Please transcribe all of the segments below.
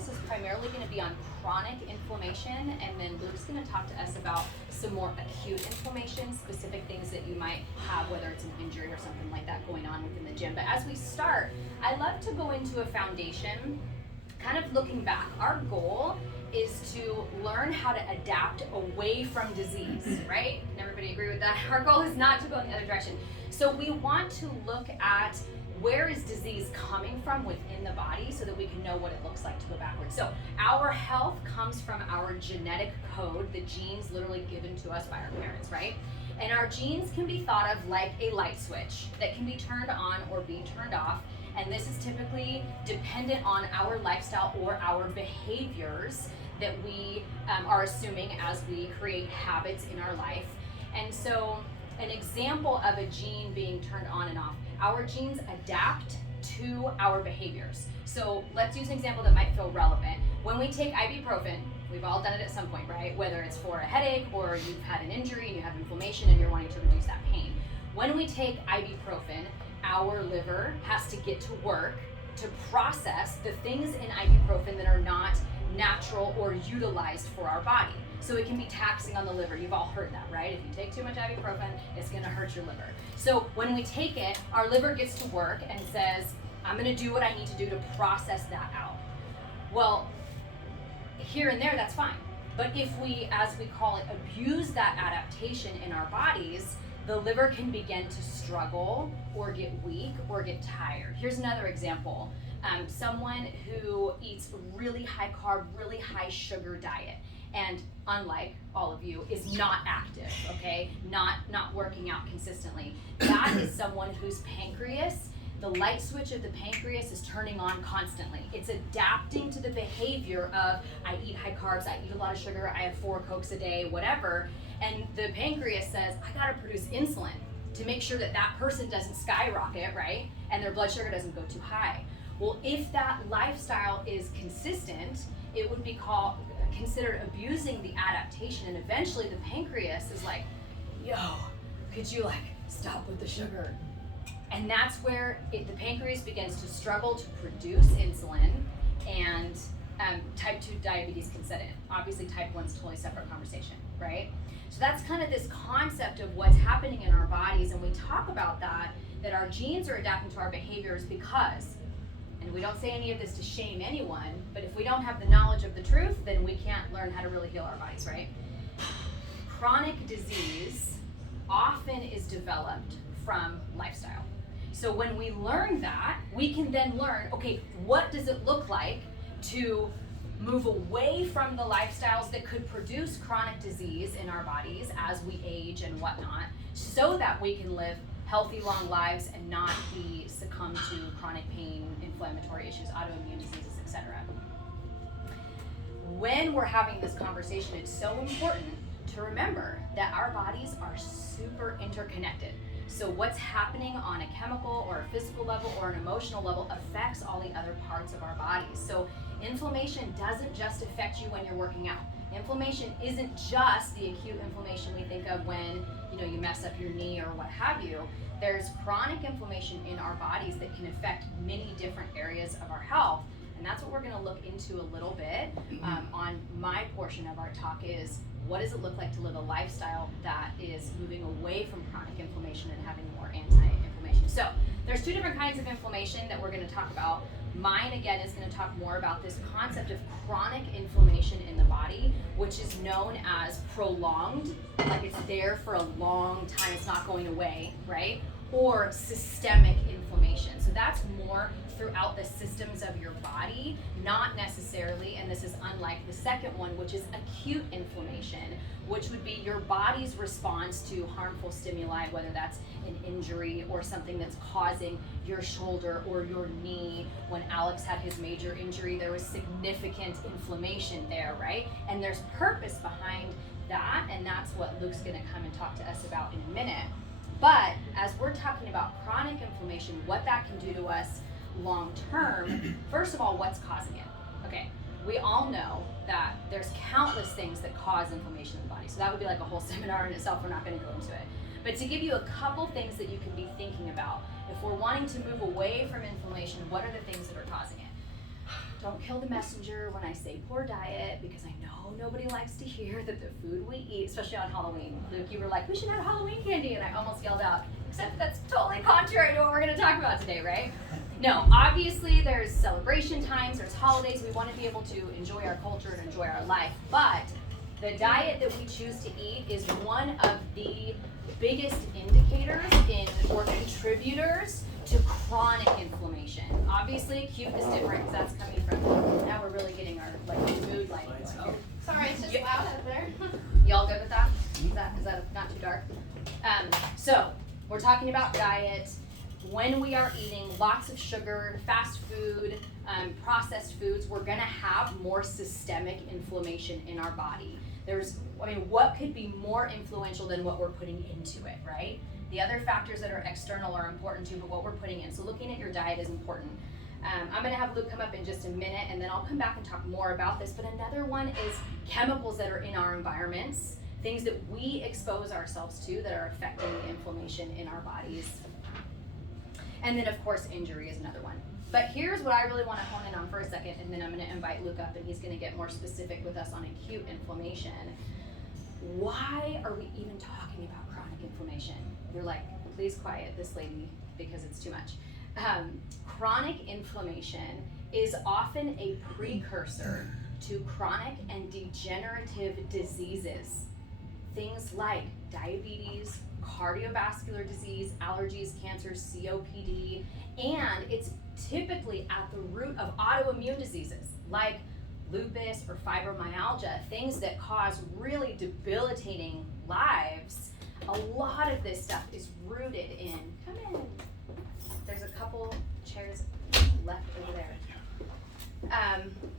focus is primarily going to be on chronic inflammation, and then Luke's going to talk to us about some more acute inflammation, specific things that you might have, whether it's an injury or something like that going on within the gym. But as we start, I love to go into a foundation, kind of looking back. Our goal is to learn how to adapt away from disease, right? Can everybody agree with that? Our goal is not to go in the other direction. So we want to look at where is disease coming from within the body so that we can know what it looks like to go backwards. So our health comes from our genetic code, the genes literally given to us by our parents, right? And our genes can be thought of like a light switch that can be turned on or be turned off. And this is typically dependent on our lifestyle or our behaviors that we are assuming as we create habits in our life. And so an example of a gene being turned on and off, our genes adapt to our behaviors. So let's use an example that might feel relevant. When we take ibuprofen, we've all done it at some point, right? Whether it's for a headache or you've had an injury and you have inflammation and you're wanting to reduce that pain. When we take ibuprofen, our liver has to get to work to process the things in ibuprofen that are not natural or utilized for our body. So it can be taxing on the liver. You've all heard that, right? If you take too much ibuprofen, it's gonna hurt your liver. So when we take it, our liver gets to work and says, I'm gonna do what I need to do to process that out. Well, here and there, that's fine. But if we, as we call it, abuse that adaptation in our bodies, the liver can begin to struggle or get weak or get tired. Here's another example. Someone who eats really high carb, really high sugar diet, and unlike all of you, is not active, okay? Not working out consistently. That is someone whose pancreas, the light switch of the pancreas is turning on constantly. It's adapting to the behavior of, I eat high carbs, I eat a lot of sugar, I have 4 Cokes a day, whatever. And the pancreas says, I gotta produce insulin to make sure that that person doesn't skyrocket, right? And their blood sugar doesn't go too high. Well, if that lifestyle is consistent, it would be considered abusing the adaptation, and eventually the pancreas is like, yo, could you stop with the sugar? And that's where the pancreas begins to struggle to produce insulin, and type 2 diabetes can set in. Obviously type 1 is a totally separate conversation, right? So that's kind of this concept of what's happening in our bodies, and we talk about that our genes are adapting to our behaviors because, and we don't say any of this to shame anyone, but if we don't have the knowledge of the truth, then we can't learn how to really heal our bodies, right? Chronic disease often is developed from lifestyle. So when we learn that, we can then learn, okay, what does it look like to move away from the lifestyles that could produce chronic disease in our bodies as we age and whatnot, so that we can live healthy, long lives and not be succumb to chronic pain, inflammatory issues, autoimmune diseases, etc. When we're having this conversation, it's so important to remember that our bodies are super interconnected. So what's happening on a chemical or a physical level or an emotional level affects all the other parts of our bodies. So inflammation doesn't just affect you when you're working out. Inflammation isn't just the acute inflammation we think of when you mess up your knee or what have you. There's chronic inflammation in our bodies that can affect many different areas of our health, and that's what we're going to look into a little bit on my portion of our talk is what does it look like to live a lifestyle that is moving away from chronic inflammation and having more anti-inflammation. So there's 2 different kinds of inflammation that we're going to talk about. Mine, again, is going to talk more about this concept of chronic inflammation in the body, which is known as prolonged, like it's there for a long time, it's not going away, right? Or systemic inflammation. So that's more throughout the systems of your body, not necessarily, and this is unlike the second one, which is acute inflammation, which would be your body's response to harmful stimuli, whether that's an injury or something that's causing your shoulder or your knee. When Alex had his major injury, there was significant inflammation there, right? And there's purpose behind that, and that's what Luke's gonna come and talk to us about in a minute. But as we're talking about chronic inflammation, what that can do to us long term, first of all, what's causing it? Okay, we all know that there's countless things that cause inflammation in the body. So that would be like a whole seminar in itself. We're not going to go into it. But to give you a couple things that you can be thinking about, if we're wanting to move away from inflammation, what are the things that are causing it? don't kill the messenger when I say poor diet, because I know nobody likes to hear that the food we eat, especially on Halloween. Luke, you were like, we should have Halloween candy, and I almost yelled out, except that's totally contrary to what we're gonna talk about today, right? No, obviously there's celebration times, there's holidays, we wanna be able to enjoy our culture and enjoy our life, but the diet that we choose to eat is one of the biggest indicators or contributors to chronic inflammation. Obviously, acute is different because that's coming from, now we're really getting our mood light going. Sorry, it's just loud out there. Y'all good with that? Is that not too dark? So, we're talking about diet. When we are eating lots of sugar, fast food, processed foods, we're gonna have more systemic inflammation in our body. What could be more influential than what we're putting into it, right? The other factors that are external are important too, but what we're putting in. So looking at your diet is important. I'm gonna have Luke come up in just a minute, and then I'll come back and talk more about this, but another one is chemicals that are in our environments, things that we expose ourselves to that are affecting the inflammation in our bodies. And then of course, injury is another one. But here's what I really wanna hone in on for a second, and then I'm gonna invite Luke up and he's gonna get more specific with us on acute inflammation. Why are we even talking about chronic inflammation? You're like, please quiet this lady because it's too much. Chronic inflammation is often a precursor to chronic and degenerative diseases. Things like diabetes, cardiovascular disease, allergies, cancers, COPD, and it's typically at the root of autoimmune diseases like lupus or fibromyalgia, things that cause really debilitating lives. A lot of this stuff is rooted in, come in, there's a couple chairs left over there.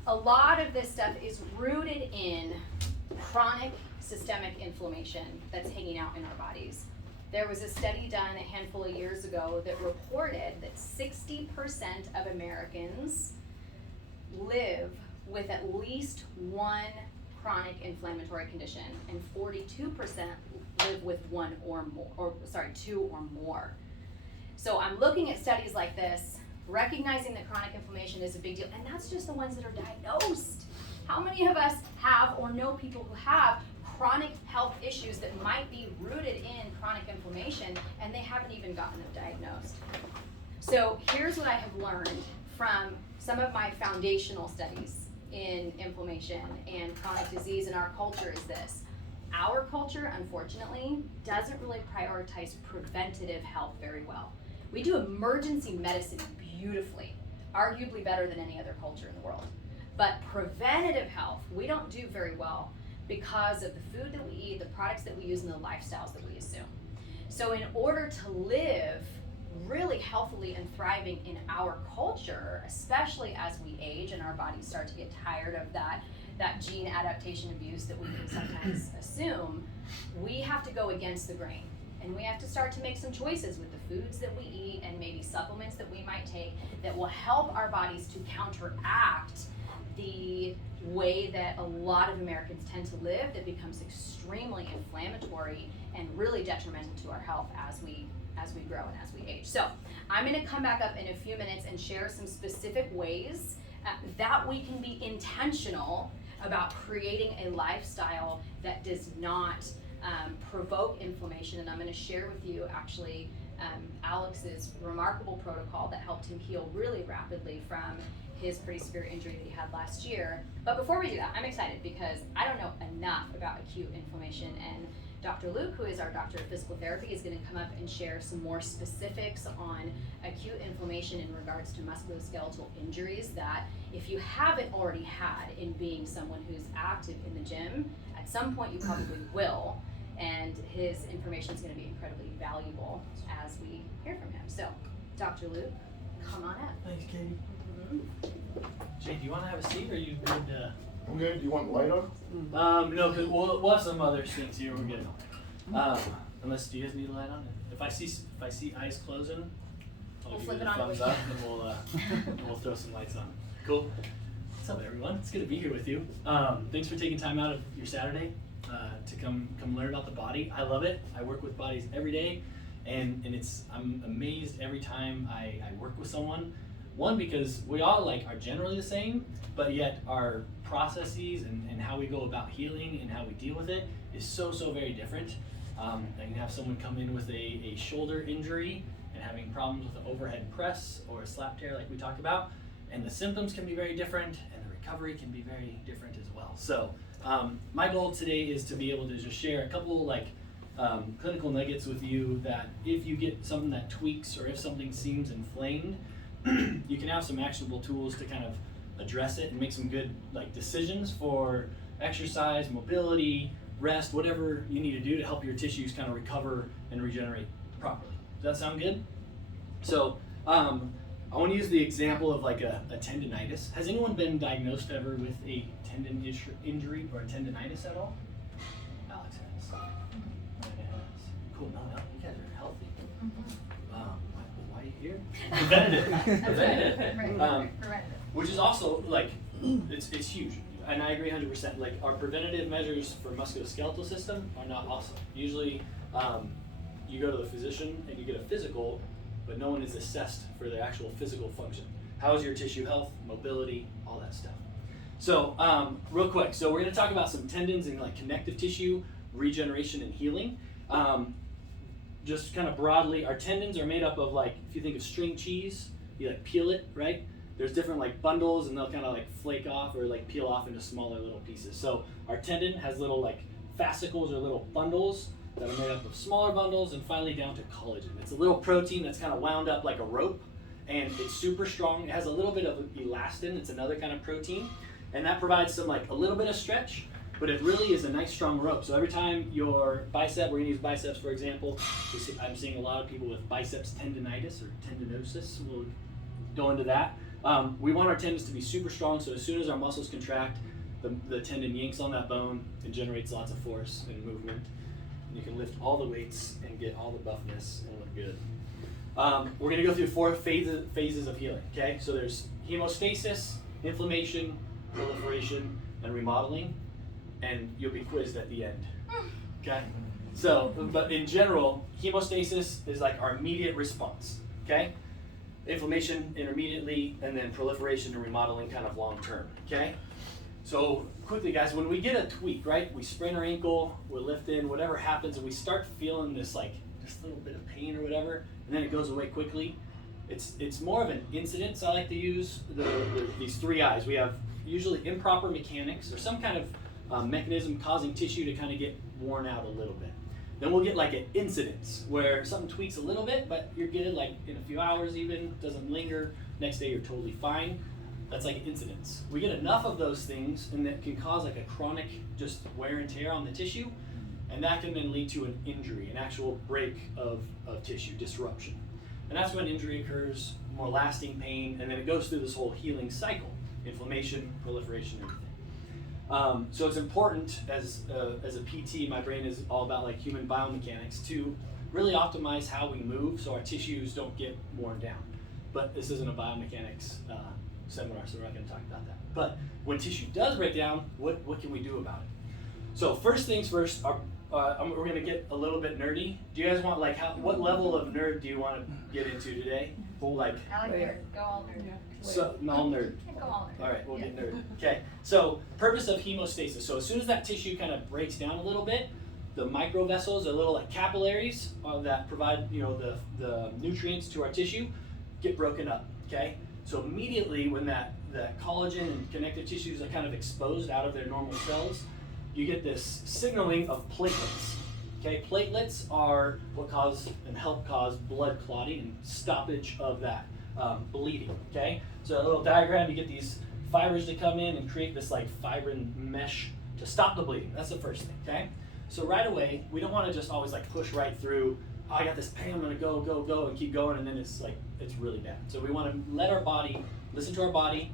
A lot of this stuff is rooted in chronic systemic inflammation that's hanging out in our bodies. There was a study done a handful of years ago that reported that 60% of Americans live with at least one chronic inflammatory condition, and 42% live with two or more. So I'm looking at studies like this, recognizing that chronic inflammation is a big deal, and that's just the ones that are diagnosed. How many of us have or know people who have chronic health issues that might be rooted in chronic inflammation and they haven't even gotten them diagnosed? So here's what I have learned from some of my foundational studies in inflammation and chronic disease in our culture is this. Our culture, unfortunately, doesn't really prioritize preventative health very well. We do emergency medicine beautifully, arguably better than any other culture in the world. But preventative health, we don't do very well because of the food that we eat, the products that we use, and the lifestyles that we assume. So in order to live really healthily and thriving in our culture, especially as we age and our bodies start to get tired of that gene adaptation abuse that we can sometimes assume, we have to go against the grain. And we have to start to make some choices with the foods that we eat and maybe supplements that we might take that will help our bodies to counteract the way that a lot of Americans tend to live that becomes extremely inflammatory and really detrimental to our health as we grow and as we age. So I'm going to come back up in a few minutes and share some specific ways that we can be intentional about creating a lifestyle that does not provoke inflammation. And I'm going to share with you actually Alex's remarkable protocol that helped him heal really rapidly from his pretty severe injury that he had last year. But before we do that, I'm excited because I don't know enough about acute inflammation, and Dr. Luke, who is our doctor of physical therapy, is going to come up and share some more specifics on acute inflammation in regards to musculoskeletal injuries that if you haven't already had in being someone who's active in the gym, at some point you probably will, and his information is going to be incredibly valuable as we hear from him. So, Dr. Luke, come on up. Thanks, Katie. Jay, do you want to have a seat, or are you good? I'm good. Do you want the light on? No, because we'll have some other seats here. We're good. Unless, do you guys need a light on? If I see eyes closing, I'll give you the thumbs up, and we'll throw some lights on. Cool. What's up, everyone? It's good to be here with you. Thanks for taking time out of your Saturday to come learn about the body. I love it. I work with bodies every day, and I'm amazed every time I work with someone One, because we all like are generally the same, but yet our processes and how we go about healing and how we deal with it is so very different. I can have someone come in with a shoulder injury and having problems with an overhead press or a slap tear like we talked about, and the symptoms can be very different and the recovery can be very different as well. So my goal today is to be able to just share a couple like clinical nuggets with you that if you get something that tweaks or if something seems inflamed, you can have some actionable tools to kind of address it and make some good like decisions for exercise, mobility, rest, whatever you need to do to help your tissues kind of recover and regenerate properly. Does that sound good? So I want to use the example of like a tendinitis. Has anyone been diagnosed ever with a tendon injury or a tendinitis at all? Alex has. Cool. No, you guys are healthy. Why are you here? Preventative. Preventative. Which is also like it's huge. And I agree 100%. Like our preventative measures for musculoskeletal system are not awesome. Usually, you go to the physician and you get a physical, but no one is assessed for their actual physical function. How is your tissue health, mobility, all that stuff. So, real quick. So we're going to talk about some tendons and like connective tissue regeneration and healing. Just kind of broadly, our tendons are made up of like, if you think of string cheese, you like peel it, right? There's different like bundles and they'll kind of like flake off or like peel off into smaller little pieces. So our tendon has little like fascicles or little bundles that are made up of smaller bundles and finally down to collagen. It's a little protein that's kind of wound up like a rope and it's super strong. It has a little bit of elastin, it's another kind of protein, and that provides some like a little bit of stretch, but it really is a nice strong rope. So every time your bicep, we're gonna use biceps for example, I'm seeing a lot of people with biceps tendinitis or tendinosis. We'll go into that. We want our tendons to be super strong, so as soon as our muscles contract, the tendon yanks on that bone and generates lots of force and movement. And you can lift all the weights and get all the buffness and look good. We're going to go through 4 phases of healing, okay? So there's hemostasis, inflammation, proliferation, and remodeling, and you'll be quizzed at the end, okay? So, but in general, hemostasis is like our immediate response, okay? Inflammation intermediately, and then proliferation and remodeling kind of long term, okay? So quickly guys, when we get a tweak, right? We sprain our ankle, we're lifting, whatever happens, and we start feeling this like, just a little bit of pain or whatever, and then it goes away quickly. It's more of an incidence. I like to use these 3 I's. We have usually improper mechanics or some kind of mechanism causing tissue to kind of get worn out a little bit. Then we'll get like an incidence where something tweaks a little bit, but you're getting like in a few hours even, doesn't linger. Next day you're totally fine. That's like incidence. We get enough of those things and that can cause like a chronic just wear and tear on the tissue, and that can then lead to an injury, an actual break of tissue, disruption. And that's when injury occurs, more lasting pain, and then it goes through this whole healing cycle, inflammation, proliferation, everything. So it's important as a PT, my brain is all about like human biomechanics to really optimize how we move so our tissues don't get worn down. But this isn't a biomechanics seminar, so we're not going to talk about that. But when tissue does break down, what can we do about it? So first things first, we're going to get a little bit nerdy. Do you guys want like what level of nerd do you want to get into today? Like I like nerd. Go all nerd. so all nerd. Go all nerd. All right, we'll get nerd. Okay, so purpose of hemostasis. So as soon as that tissue kind of breaks down a little bit, the microvessels, or little like capillaries that provide the nutrients to our tissue, get broken up. Okay, so immediately when that collagen and connective tissues are kind of exposed out of their normal cells, you get this signaling of platelets. Okay, platelets are what cause and help cause blood clotting and stoppage of that bleeding. Okay, so a little diagram, you get these fibers to come in and create this like fibrin mesh to stop the bleeding. That's the first thing. Okay, so right away we don't want to just always like push right through. Oh, I got this pain, I'm gonna go and keep going, and then it's really bad. So we want to let our body listen to our body,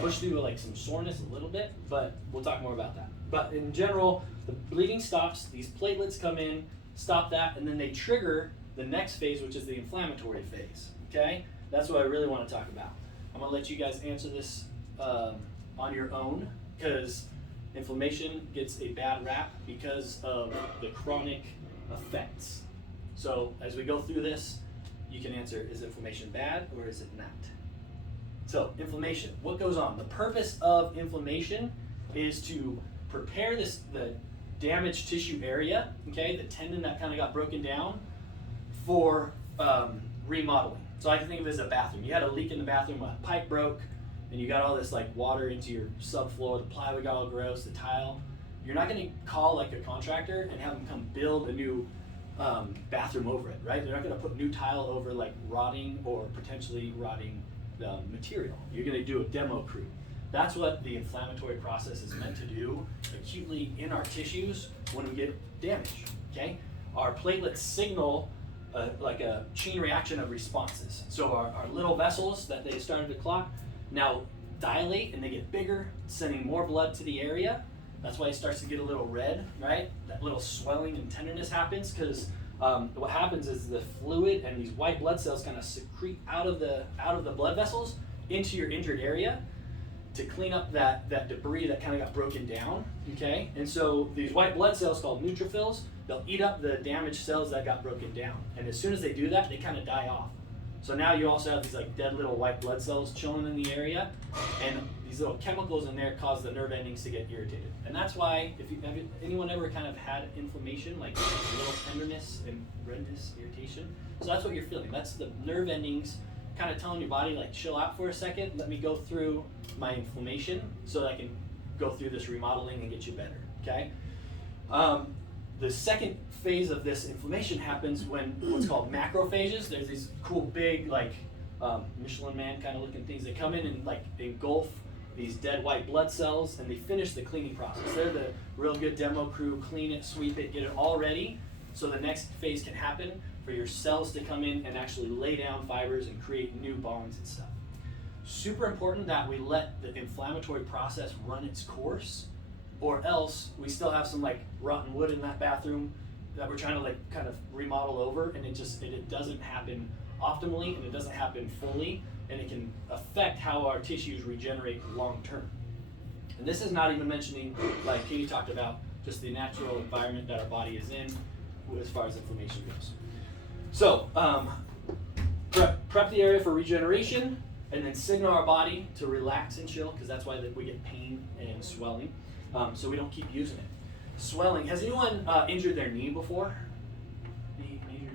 push through like some soreness a little bit, but we'll talk more about that. But in general, the bleeding stops, these platelets come in, stop that, and then they trigger the next phase, which is the inflammatory phase, okay? That's what I really want to talk about. I'm gonna let you guys answer this on your own, because inflammation gets a bad rap because of the chronic effects. So as we go through this, you can answer, is inflammation bad or is it not? So inflammation, what goes on? The purpose of inflammation is to prepare the damaged tissue area, okay, the tendon that kind of got broken down, for remodeling. So I can think of it as a bathroom. You had a leak in the bathroom, a pipe broke, and you got all this like water into your subfloor, the plywood got all gross, the tile. You're not going to call like a contractor and have them come build a new bathroom over it, right? They're not going to put new tile over like rotting or potentially rotting material. You're going to do a demo crew. That's what the inflammatory process is meant to do acutely in our tissues when we get damage, okay? Our platelets signal like a chain reaction of responses. So our little vessels that they started to clot now dilate and they get bigger, sending more blood to the area. That's why it starts to get a little red, right? That little swelling and tenderness happens because what happens is the fluid and these white blood cells kind of secrete out of the blood vessels into your injured area to clean up that debris that kind of got broken down, okay? And so these white blood cells called neutrophils, they'll eat up the damaged cells that got broken down. And as soon as they do that, they kind of die off. So now you also have these like dead little white blood cells chilling in the area, and these little chemicals in there cause the nerve endings to get irritated. And that's why, if you have anyone ever kind of had inflammation, like a little tenderness and redness, irritation, so that's what you're feeling. That's the nerve endings kind of telling your body, like, chill out for a second, let me go through my inflammation so that I can go through this remodeling and get you better, okay? The second phase of this inflammation happens when what's called macrophages. There's these cool big, like, Michelin Man kind of looking things that come in and like engulf these dead white blood cells, and they finish the cleaning process. They're the real good demo crew, clean it, sweep it, get it all ready so the next phase can happen for your cells to come in and actually lay down fibers and create new bonds and stuff. Super important that we let the inflammatory process run its course, or else we still have some like rotten wood in that bathroom that we're trying to like kind of remodel over, and it doesn't happen optimally, and it doesn't happen fully, and it can affect how our tissues regenerate long term. And this is not even mentioning, like Katie talked about, just the natural environment that our body is in as far as inflammation goes. So prep the area for regeneration, and then signal our body to relax and chill, because that's why we get pain and swelling, so we don't keep using it. Swelling. Has anyone injured their knee before? Knee injured?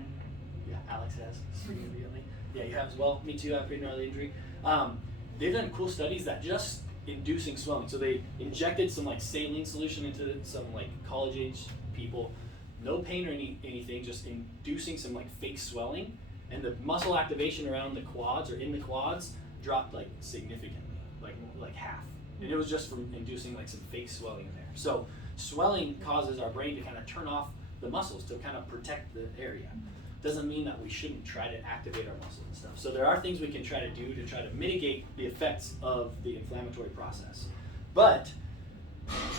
Yeah, Alex has. Significantly. Yeah, you have as well. Me too. I have a pretty gnarly injury. They've done cool studies that just inducing swelling. So they injected some like saline solution into some like college age people. No pain or anything, just inducing some like fake swelling, and the muscle activation around the quads or in the quads dropped like significantly, like half. And it was just from inducing like some fake swelling in there. So swelling causes our brain to kind of turn off the muscles to kind of protect the area. Doesn't mean that we shouldn't try to activate our muscles and stuff. So there are things we can try to do to try to mitigate the effects of the inflammatory process. But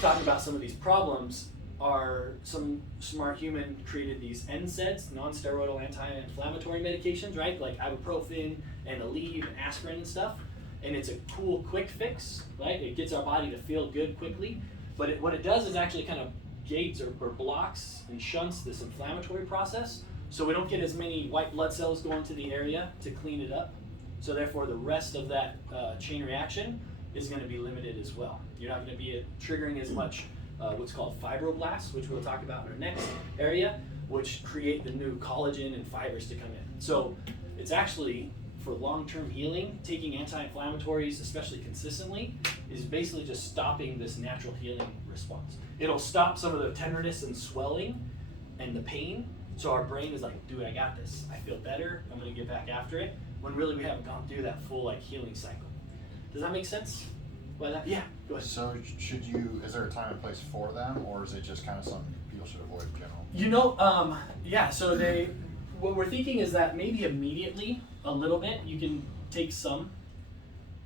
talking about some of these problems, are some smart human created these NSAIDs, non-steroidal anti-inflammatory medications, right? Like ibuprofen and Aleve and aspirin and stuff. And it's a cool quick fix, right? It gets our body to feel good quickly. But what it does is actually kind of gates or blocks and shunts this inflammatory process, so we don't get as many white blood cells going to the area to clean it up. So therefore the rest of that chain reaction is going to be limited as well. You're not going to be triggering as much what's called fibroblasts, which we'll talk about in our next area, which create the new collagen and fibers to come in. So it's actually, for long-term healing, taking anti-inflammatories, especially consistently, is basically just stopping this natural healing response. It'll stop some of the tenderness and swelling and the pain, so our brain is like, dude, I got this. I feel better, I'm gonna get back after it, when really we haven't gone through that full like healing cycle. Does that make sense? Yeah, go ahead. So is there a time and place for them, or is it just kind of something people should avoid in general? You know, yeah, so what we're thinking is that maybe immediately, a little bit, you can take some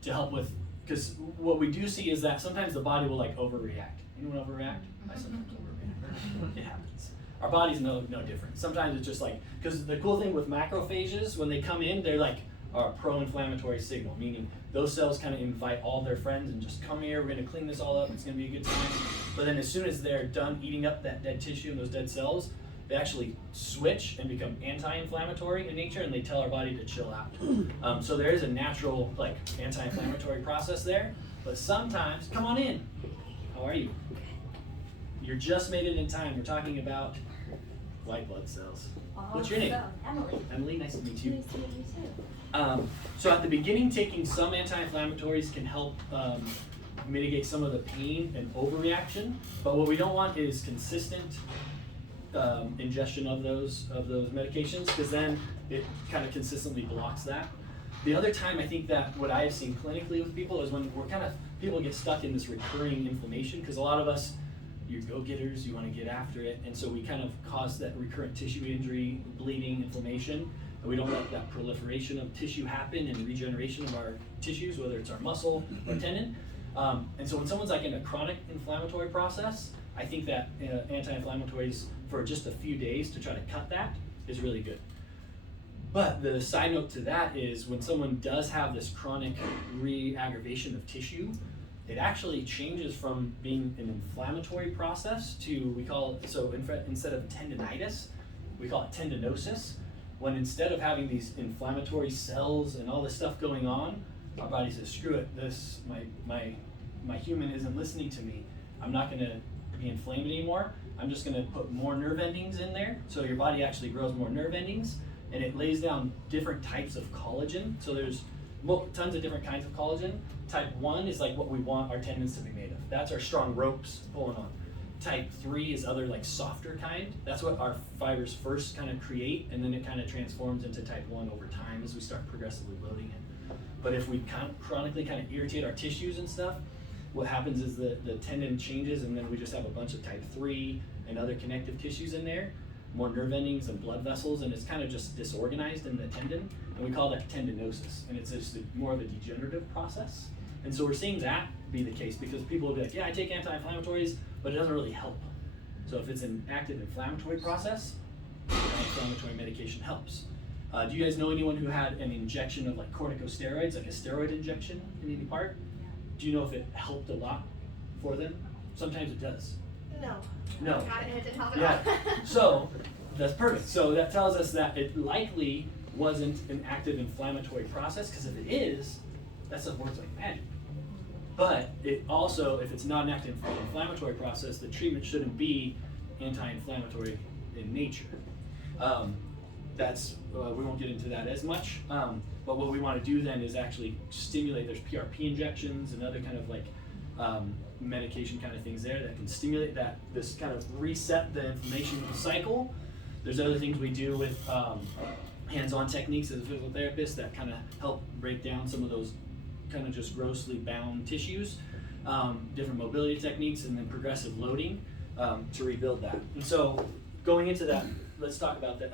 to help with, because what we do see is that sometimes the body will like overreact. Anyone overreact? I sometimes overreact. It happens. Our body's no different. Sometimes it's just like, because the cool thing with macrophages, when they come in, they're like a pro-inflammatory signal, meaning those cells kind of invite all their friends and just come here, we're going to clean this all up, it's going to be a good time. But then as soon as they're done eating up that dead tissue and those dead cells, they actually switch and become anti-inflammatory in nature, and they tell our body to chill out. So there is a natural like anti-inflammatory process there, but sometimes, come on in. How are you? You're just made it in time. We're talking about white blood cells. What's your name? Emily. Emily, nice to meet you. Nice to meet you too. So at the beginning, taking some anti-inflammatories can help mitigate some of the pain and overreaction, but what we don't want is consistent ingestion of those medications, because then it kind of consistently blocks that. The other time I think that what I have seen clinically with people is when people get stuck in this recurring inflammation, because a lot of us, you're go-getters, you want to get after it, and so we kind of cause that recurrent tissue injury, bleeding, inflammation, and we don't let that proliferation of tissue happen and regeneration of our tissues, whether it's our muscle or tendon. And so when someone's like in a chronic inflammatory process, I think that anti-inflammatories for just a few days to try to cut that is really good. But the side note to that is when someone does have this chronic re-aggravation of tissue, it actually changes from being an inflammatory process to, we call it, so instead of tendinitis, we call it tendinosis, when instead of having these inflammatory cells and all this stuff going on, our body says, screw it, this, my human isn't listening to me. I'm not gonna be inflamed anymore. I'm just gonna put more nerve endings in there. So your body actually grows more nerve endings, and it lays down different types of collagen. So there's tons of different kinds of collagen. Type 1 is like what we want our tendons to be made of. That's our strong ropes pulling on. Type 3 is other like softer kind. That's what our fibers first kind of create, and then it kind of transforms into type 1 over time as we start progressively loading it. But if we chronically kind of irritate our tissues and stuff, what happens is the tendon changes, and then we just have a bunch of type 3 and other connective tissues in there, more nerve endings and blood vessels, and it's kind of just disorganized in the tendon, and we call that tendinosis, and it's just more of a degenerative process. And so we're seeing that be the case because people will be like, yeah, I take anti-inflammatories, but it doesn't really help. So if it's an active inflammatory process, anti-inflammatory medication helps. Do you guys know anyone who had an injection of like corticosteroids, like a steroid injection in any part? Do you know if it helped a lot for them? Sometimes it does. No. No. Got it, didn't help at Yeah. all. So that's perfect. So that tells us that it likely wasn't an active inflammatory process, because if it is, that stuff works like magic. But it also, if it's not an active inflammatory process, the treatment shouldn't be anti-inflammatory in nature. We won't get into that as much, but what we want to do then is actually stimulate. There's PRP injections and other kind of like medication kind of things there that can stimulate this kind of reset the inflammation cycle. There's other things we do with hands-on techniques as a physical therapist that kind of help break down some of those kind of just grossly bound tissues, different mobility techniques, and then progressive loading to rebuild that. And so going into that, let's talk about that.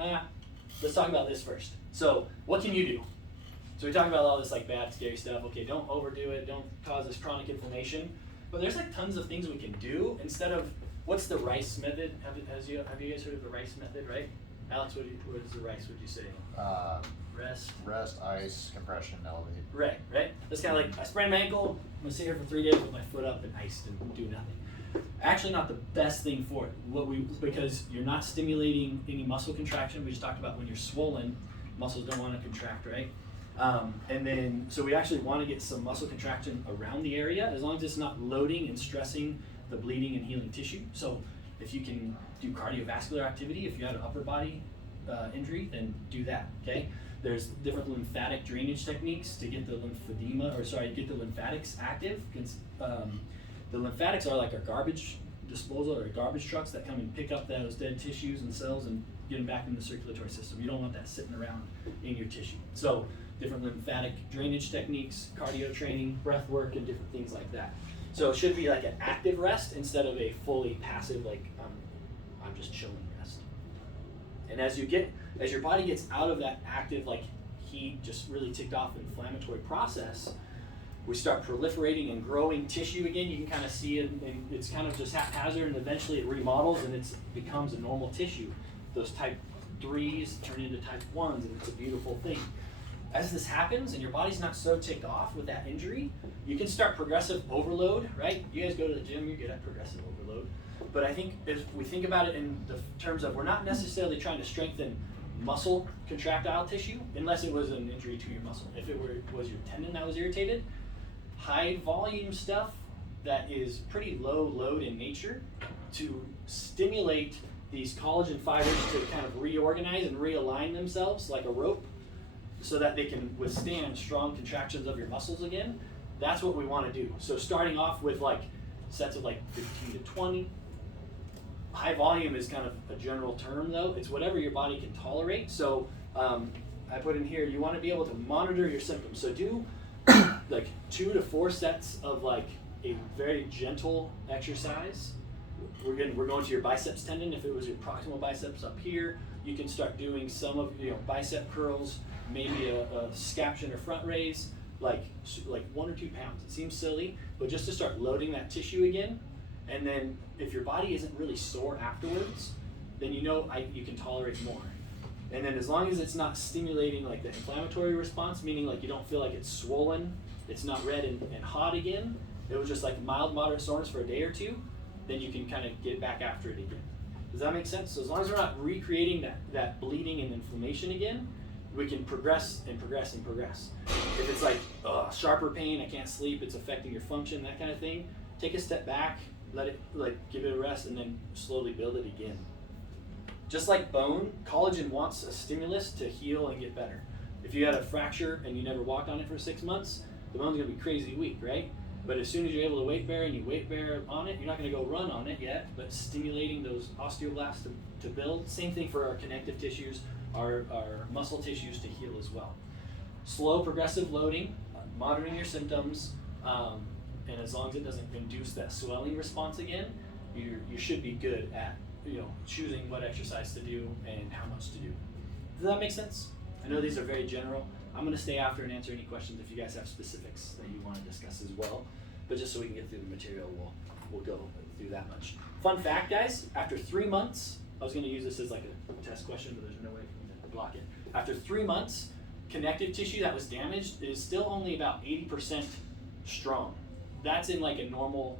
Let's talk about this first. So what can you do? So we talk about all this like bad, scary stuff. Okay, don't overdo it. Don't cause this chronic inflammation. But there's like tons of things we can do instead of, what's the RICE method? Have you guys heard of the RICE method, right? Alex, what is the RICE, would you say? Rest, ice, compression, elevate. Right? That's kind of like, I sprained my ankle, I'm gonna sit here for 3 days with my foot up and iced and do nothing. Actually not the best thing for it. Because you're not stimulating any muscle contraction. We just talked about when you're swollen, muscles don't want to contract, right? And then, so we actually want to get some muscle contraction around the area, as long as it's not loading and stressing the bleeding and healing tissue. So if you can do cardiovascular activity, if you had an upper body injury, then do that, okay? There's different lymphatic drainage techniques to get the get the lymphatics active. The lymphatics are like our garbage disposal or garbage trucks that come and pick up those dead tissues and cells and get them back in the circulatory system. You don't want that sitting around in your tissue. So different lymphatic drainage techniques, cardio training, breath work, and different things like that. So it should be like an active rest instead of a fully passive, like I'm just chilling rest. And as your body gets out of that active, like heat, just really ticked off inflammatory process, we start proliferating and growing tissue again. You can kind of see it, and it's kind of just haphazard, and eventually it remodels and it becomes a normal tissue. Those type 3s turn into type 1s, and it's a beautiful thing. as this happens and your body's not so ticked off with that injury, you can start progressive overload, right? You guys go to the gym, you're good at progressive overload. But I think if we think about it in the terms of we're not necessarily trying to strengthen muscle contractile tissue unless it was an injury to your muscle. If it was your tendon that was irritated, high volume stuff that is pretty low load in nature to stimulate these collagen fibers to kind of reorganize and realign themselves like a rope so that they can withstand strong contractions of your muscles again. That's what we want to do. So starting off with like sets of like 15 to 20. High volume is kind of a general term though. It's whatever your body can tolerate. So I put in here, you want to be able to monitor your symptoms. So do like 2 to 4 sets of like a very gentle exercise. We're going to your biceps tendon. If it was your proximal biceps up here, you can start doing some of bicep curls, maybe a scaption or front raise, like 1 or 2 pounds. It seems silly, but just to start loading that tissue again. And then if your body isn't really sore afterwards, then you can tolerate more. And then as long as it's not stimulating like the inflammatory response, meaning like you don't feel like it's swollen, it's not red and hot again, it was just like mild, moderate soreness for a day or 2, then you can kind of get back after it again. Does that make sense? So as long as we're not recreating that bleeding and inflammation again, we can progress and progress and progress. If it's like sharper pain, I can't sleep, it's affecting your function, that kind of thing, take a step back, let it give it a rest, and then slowly build it again. Just like bone, collagen wants a stimulus to heal and get better. If you had a fracture and you never walked on it for 6 months, the bone's gonna be crazy weak, right? But as soon as you're able to weight bear and you weight bear on it, you're not gonna go run on it yet, but stimulating those osteoblasts to build. Same thing for our connective tissues, our muscle tissues to heal as well. Slow progressive loading, monitoring your symptoms, and as long as it doesn't induce that swelling response again, you should be good at choosing what exercise to do and how much to do. Does that make sense? I know these are very general. I'm going to stay after and answer any questions if you guys have specifics that you want to discuss as well. But just so we can get through the material, we'll go through that much. Fun fact, guys, after 3 months, I was going to use this as like a test question, but there's no way for me to block it. After 3 months, connective tissue that was damaged is still only about 80% strong. That's in like a normal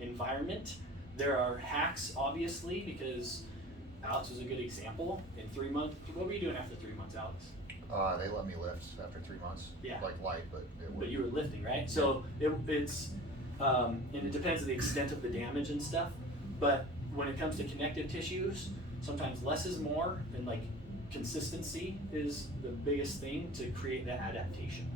environment. There are hacks, obviously, because Alex was a good example. In 3 months, what were you doing after 3 months, Alex? They let me lift after 3 months. Yeah. Like light, but it would. But you were lifting, right? So it's and it depends on the extent of the damage and stuff. But when it comes to connective tissues, sometimes less is more, and like consistency is the biggest thing to create that adaptation.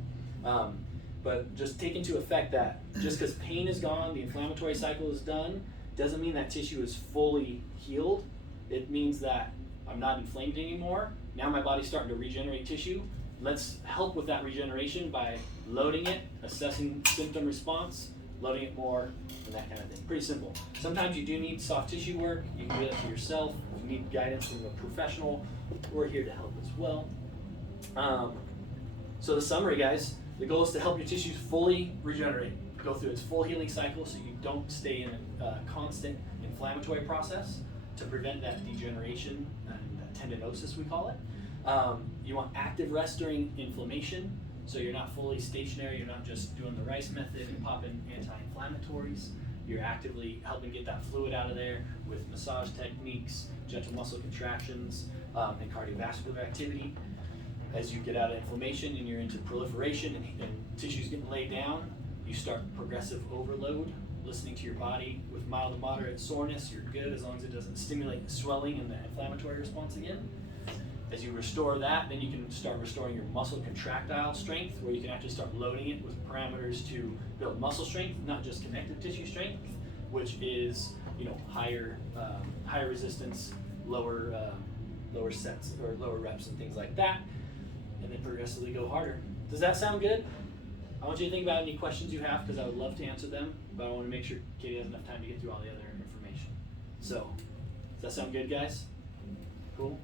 But just take into effect that just because pain is gone, the inflammatory cycle is done, doesn't mean that tissue is fully healed. It means that I'm not inflamed anymore. Now my body's starting to regenerate tissue. Let's help with that regeneration by loading it, assessing symptom response, loading it more, and that kind of thing. Pretty simple. Sometimes you do need soft tissue work. You can do that for yourself. If you need guidance from a professional, we're here to help as well. So the summary, guys, the goal is to help your tissues fully regenerate, go through its full healing cycle so you don't stay in a constant inflammatory process to prevent that degeneration and that tendinosis, we call it. You want active rest during inflammation, so you're not fully stationary, you're not just doing the Rice method and popping anti-inflammatories. You're actively helping get that fluid out of there with massage techniques, gentle muscle contractions, and cardiovascular activity. As you get out of inflammation and you're into proliferation and tissues getting laid down, you start progressive overload, listening to your body with mild to moderate soreness. You're good as long as it doesn't stimulate the swelling and the inflammatory response again. As you restore that, then you can start restoring your muscle contractile strength, where you can actually start loading it with parameters to build muscle strength, not just connective tissue strength, which is higher resistance, lower sets or lower reps and things like that, and then progressively go harder. Does that sound good? I want you to think about any questions you have, because I would love to answer them, but I want to make sure Katie has enough time to get through all the other information. So, does that sound good, guys? Cool?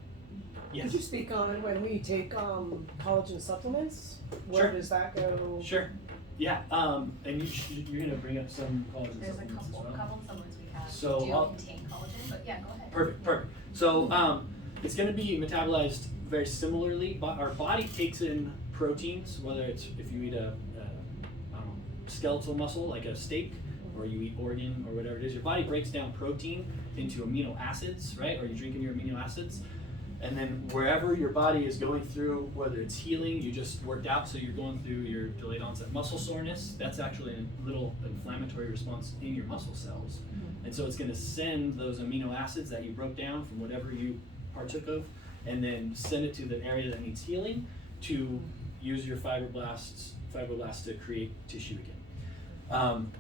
Yes. Could you speak on when we take collagen supplements? Where Sure. does that go? Sure. Yeah. And you're going to bring up some collagen There's a supplements as well. couple of supplements we have So do I'll- contain collagen, but yeah, go ahead. Perfect. So it's going to be metabolized very similarly, but our body takes in proteins, whether it's if you eat a I don't know, skeletal muscle like a steak, or you eat organ or whatever it is, your body breaks down protein into amino acids, right? Or you drink in your amino acids. And then wherever your body is going through, whether it's healing, you just worked out, so you're going through your delayed onset muscle soreness, that's actually a little inflammatory response in your muscle cells. And so it's going to send those amino acids that you broke down from whatever you partook of, and then send it to the area that needs healing to use your fibroblasts to create tissue again.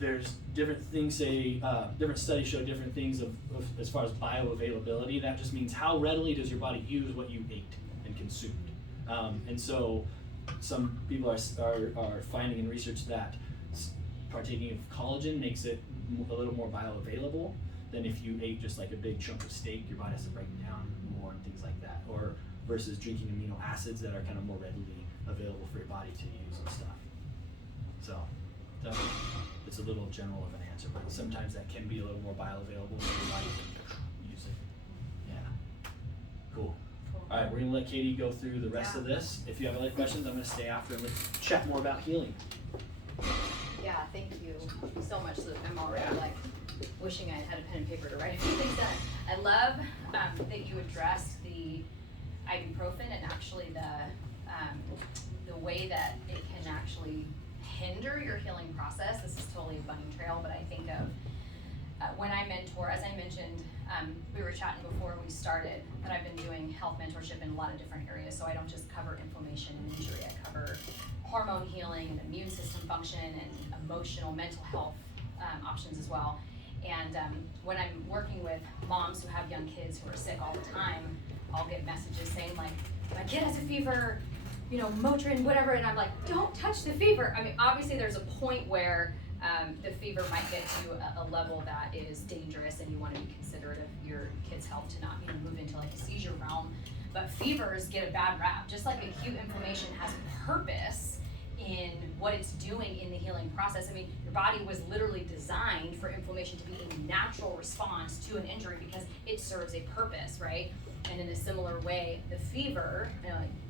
There's different things different studies show different things of as far as bioavailability. That just means how readily does your body use what you ate and consumed. And so some people are finding in research that partaking of collagen makes it a little more bioavailable than if you ate just like a big chunk of steak. Your body has to break it down more and things like that, or versus drinking amino acids that are kind of more readily available for your body to use and stuff. So it's a little general of an answer, but sometimes that can be a little more bioavailable so your body can use it. Yeah. Cool. All right, we're gonna let Katie go through the rest of this. If you have other questions, I'm gonna stay after and let's chat more about healing. Yeah, thank you so much, Luke. I'm already like wishing I had a pen and paper to write a few things down. I love that you addressed the ibuprofen and actually the way that it can actually hinder your healing process. This is totally a bunny trail, but I think of when I mentor, as I mentioned, we were chatting before we started, that I've been doing health mentorship in a lot of different areas. So I don't just cover inflammation and injury, I cover hormone healing and immune system function and emotional, mental health options as well. And when I'm working with moms who have young kids who are sick all the time, I'll get messages saying like, my kid has a fever, you know, Motrin, whatever, and I'm like, don't touch the fever. I mean, obviously there's a point where the fever might get to a level that is dangerous and you want to be considerate of your kid's health to not, you know, move into like a seizure realm. But fevers get a bad rap. Just like acute inflammation has purpose in what it's doing in the healing process. I mean, your body was literally designed for inflammation to be a natural response to an injury because it serves a purpose, right? And in a similar way, the fever,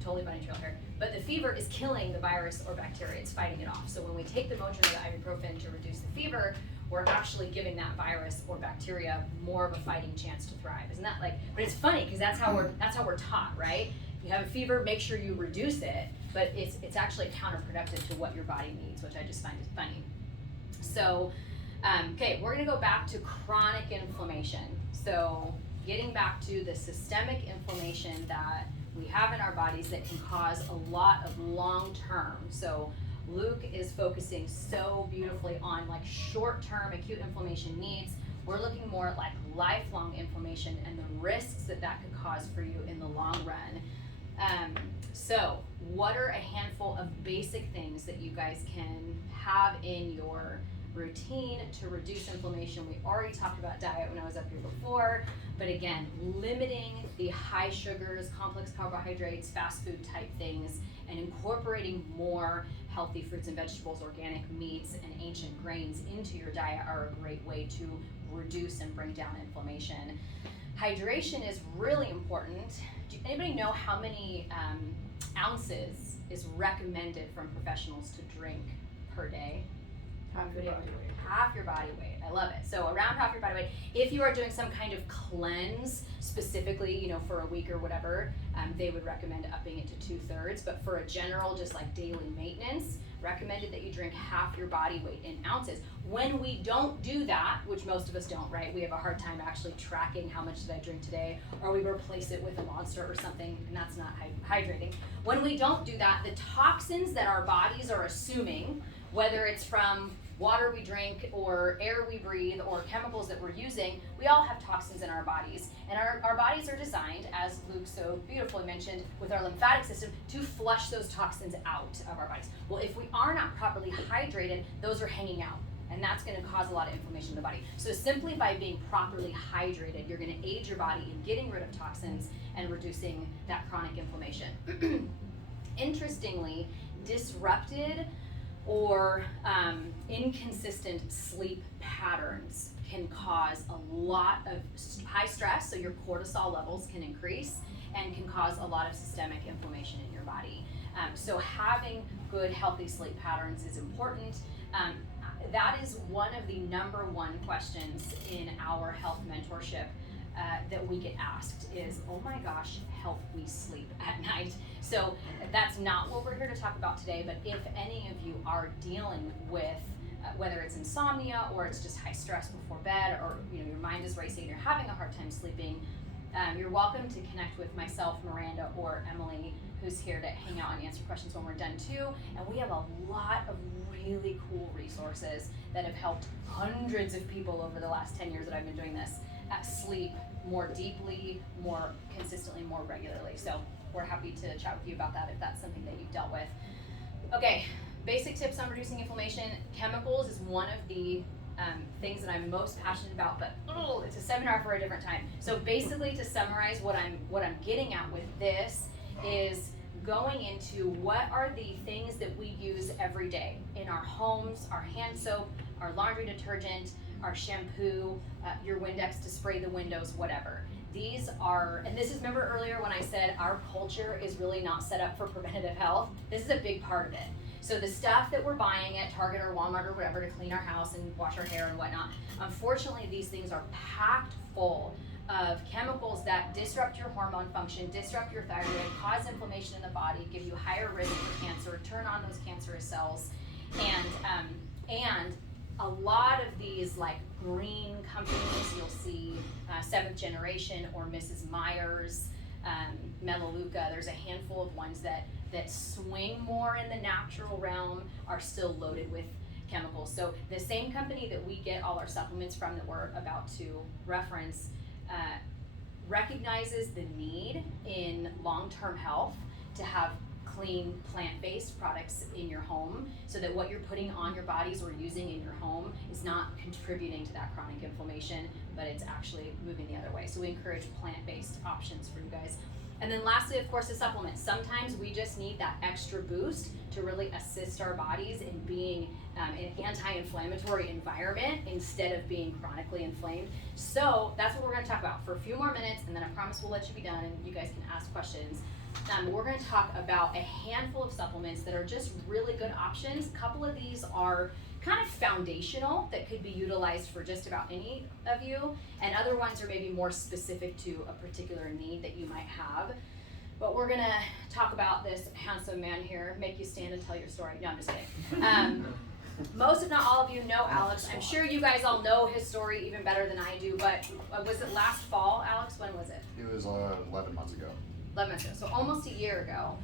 totally bunny trail here, but the fever is killing the virus or bacteria, it's fighting it off. So when we take the Motrin or the ibuprofen to reduce the fever, we're actually giving that virus or bacteria more of a fighting chance to thrive. Isn't that like, but it's funny because that's how we're taught, right? You have a fever, make sure you reduce it, but it's actually counterproductive to what your body needs, which I just find is funny. So, okay, we're gonna go back to chronic inflammation. So getting back to the systemic inflammation that we have in our bodies that can cause a lot of long-term. So Luke is focusing so beautifully on like short-term acute inflammation needs. We're looking more at like lifelong inflammation and the risks that could cause for you in the long run. So what are a handful of basic things that you guys can have in your routine to reduce inflammation? We already talked about diet when I was up here before, but again, limiting the high sugars, complex carbohydrates, fast food type things, and incorporating more healthy fruits and vegetables, organic meats, and ancient grains into your diet are a great way to reduce and bring down inflammation. Hydration is really important. Do anybody know how many ounces is recommended from professionals to drink per day? Half your body weight. Half your body weight. I love it. So around half your body weight. If you are doing some kind of cleanse, specifically, you know, for a week or whatever, they would recommend upping it to 2/3. But for a general, just like daily maintenance, recommended that you drink half your body weight in ounces. When we don't do that, which most of us don't, right? We have a hard time actually tracking how much did I drink today, or we replace it with a Monster or something, and that's not hydrating. When we don't do that, the toxins that our bodies are assuming, whether it's from water we drink or air we breathe or chemicals that we're using, we all have toxins in our bodies. And our bodies are designed, as Luke so beautifully mentioned, with our lymphatic system to flush those toxins out of our bodies. Well, if we are not properly hydrated, those are hanging out. And that's gonna cause a lot of inflammation in the body. So simply by being properly hydrated, you're gonna aid your body in getting rid of toxins and reducing that chronic inflammation. Interestingly, disrupted or inconsistent sleep patterns can cause a lot of high stress, so your cortisol levels can increase, and can cause a lot of systemic inflammation in your body. So having good, healthy sleep patterns is important. That is one of the number one questions in our health mentorship that we get asked is, oh my gosh, help me sleep at night. So that's not what we're here to talk about today, but if any of you are dealing with whether it's insomnia or it's just high stress before bed, or your mind is racing and you're having a hard time sleeping, you're welcome to connect with myself, Miranda, or Emily, who's here to hang out and answer questions when we're done too. And we have a lot of really cool resources that have helped hundreds of people over the last 10 years that I've been doing this sleep more deeply, more consistently, more regularly. So we're happy to chat with you about that if that's something that you've dealt with. Okay, basic tips on reducing inflammation. Chemicals is one of the things that I'm most passionate about, but it's a seminar for a different time. So basically, to summarize what I'm getting at with this is going into what are the things that we use every day in our homes, our hand soap, our laundry detergent, our shampoo, your Windex to spray the windows, whatever. These are, and this is, remember earlier when I said our culture is really not set up for preventative health? This is a big part of it. So the stuff that we're buying at Target or Walmart or whatever to clean our house and wash our hair and whatnot, unfortunately these things are packed full of chemicals that disrupt your hormone function, disrupt your thyroid, cause inflammation in the body, give you higher risk for cancer, turn on those cancerous cells, and a lot of these like green companies, you'll see Seventh Generation or Mrs. Meyer's, Melaleuca. There's a handful of ones that swing more in the natural realm are still loaded with chemicals. So the same company that we get all our supplements from that we're about to reference recognizes the need in long-term health to have clean plant-based products in your home so that what you're putting on your bodies or using in your home is not contributing to that chronic inflammation, but it's actually moving the other way. So we encourage plant-based options for you guys. And then lastly, of course, the supplements. Sometimes we just need that extra boost to really assist our bodies in being an anti-inflammatory environment instead of being chronically inflamed. So that's what we're going to talk about for a few more minutes, and then I promise we'll let you be done and you guys can ask questions. We're going to talk about a handful of supplements that are just really good options. A couple of these are kind of foundational that could be utilized for just about any of you, and other ones are maybe more specific to a particular need that you might have. But we're going to talk about this handsome man here, make you stand and tell your story. No, I'm just kidding. Most, if not all of you, know Alex. I'm sure you guys all know his story even better than I do, but was it last fall, Alex? When was it? It was 11 months ago. 11 months ago, so almost a year ago,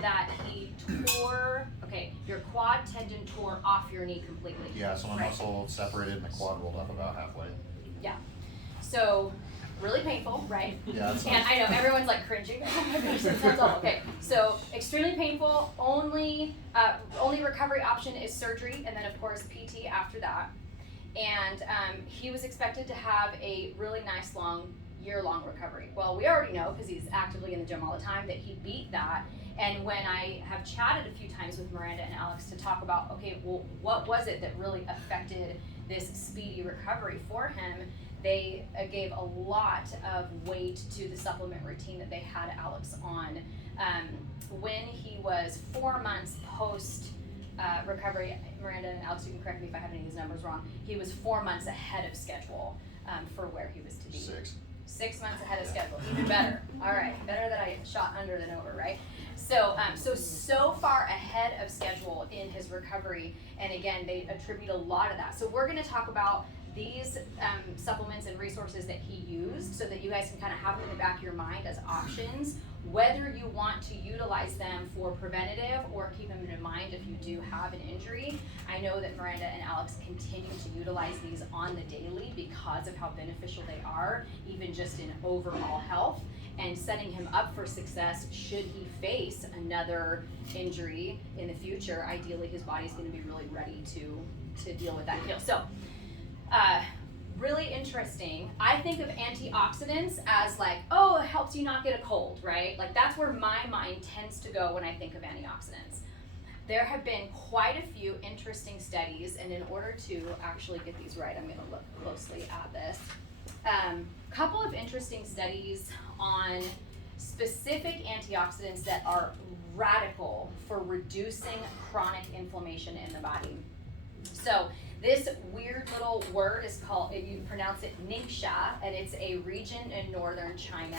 that he tore, your quad tendon tore off your knee completely. Yeah, so my Right. muscle separated and the quad rolled up about halfway. Yeah. So, really painful, right? Yeah, that's And I know everyone's like cringing. Oh my gosh, that sounds awful. Okay, so extremely painful. Only recovery option is surgery, and then of course PT after that. And he was expected to have a really nice year-long recovery. Well, we already know, because he's actively in the gym all the time, that he beat that. And when I have chatted a few times with Miranda and Alex to talk about, okay, well, what was it that really affected this speedy recovery for him, they gave a lot of weight to the supplement routine that they had Alex on. When he was 4 months post recovery, Miranda and Alex, you can correct me if I have any of these numbers wrong, he was 4 months ahead of schedule for where he was to be. 6 months ahead of schedule, even better. All right, better that I shot under than over, right? So far ahead of schedule in his recovery, and again, they attribute a lot of that. So we're going to talk about these supplements and resources that he used so that you guys can kind of have them in the back of your mind as options, whether you want to utilize them for preventative or keep them in mind if you do have an injury. I know that Miranda and Alex continue to utilize these on the daily because of how beneficial they are, even just in overall health, and setting him up for success should he face another injury in the future. Ideally, his body's going to be really ready to deal with that and heal. So, really interesting. I think of antioxidants as like, oh, it helps you not get a cold, right? Like that's where my mind tends to go when I think of antioxidants. There have been quite a few interesting studies, and in order to actually get these right, I'm going to look closely at this. Couple of interesting studies on specific antioxidants that are radical for reducing chronic inflammation in the body. So this weird little word is called, you pronounce it Ningxia, and it's a region in northern China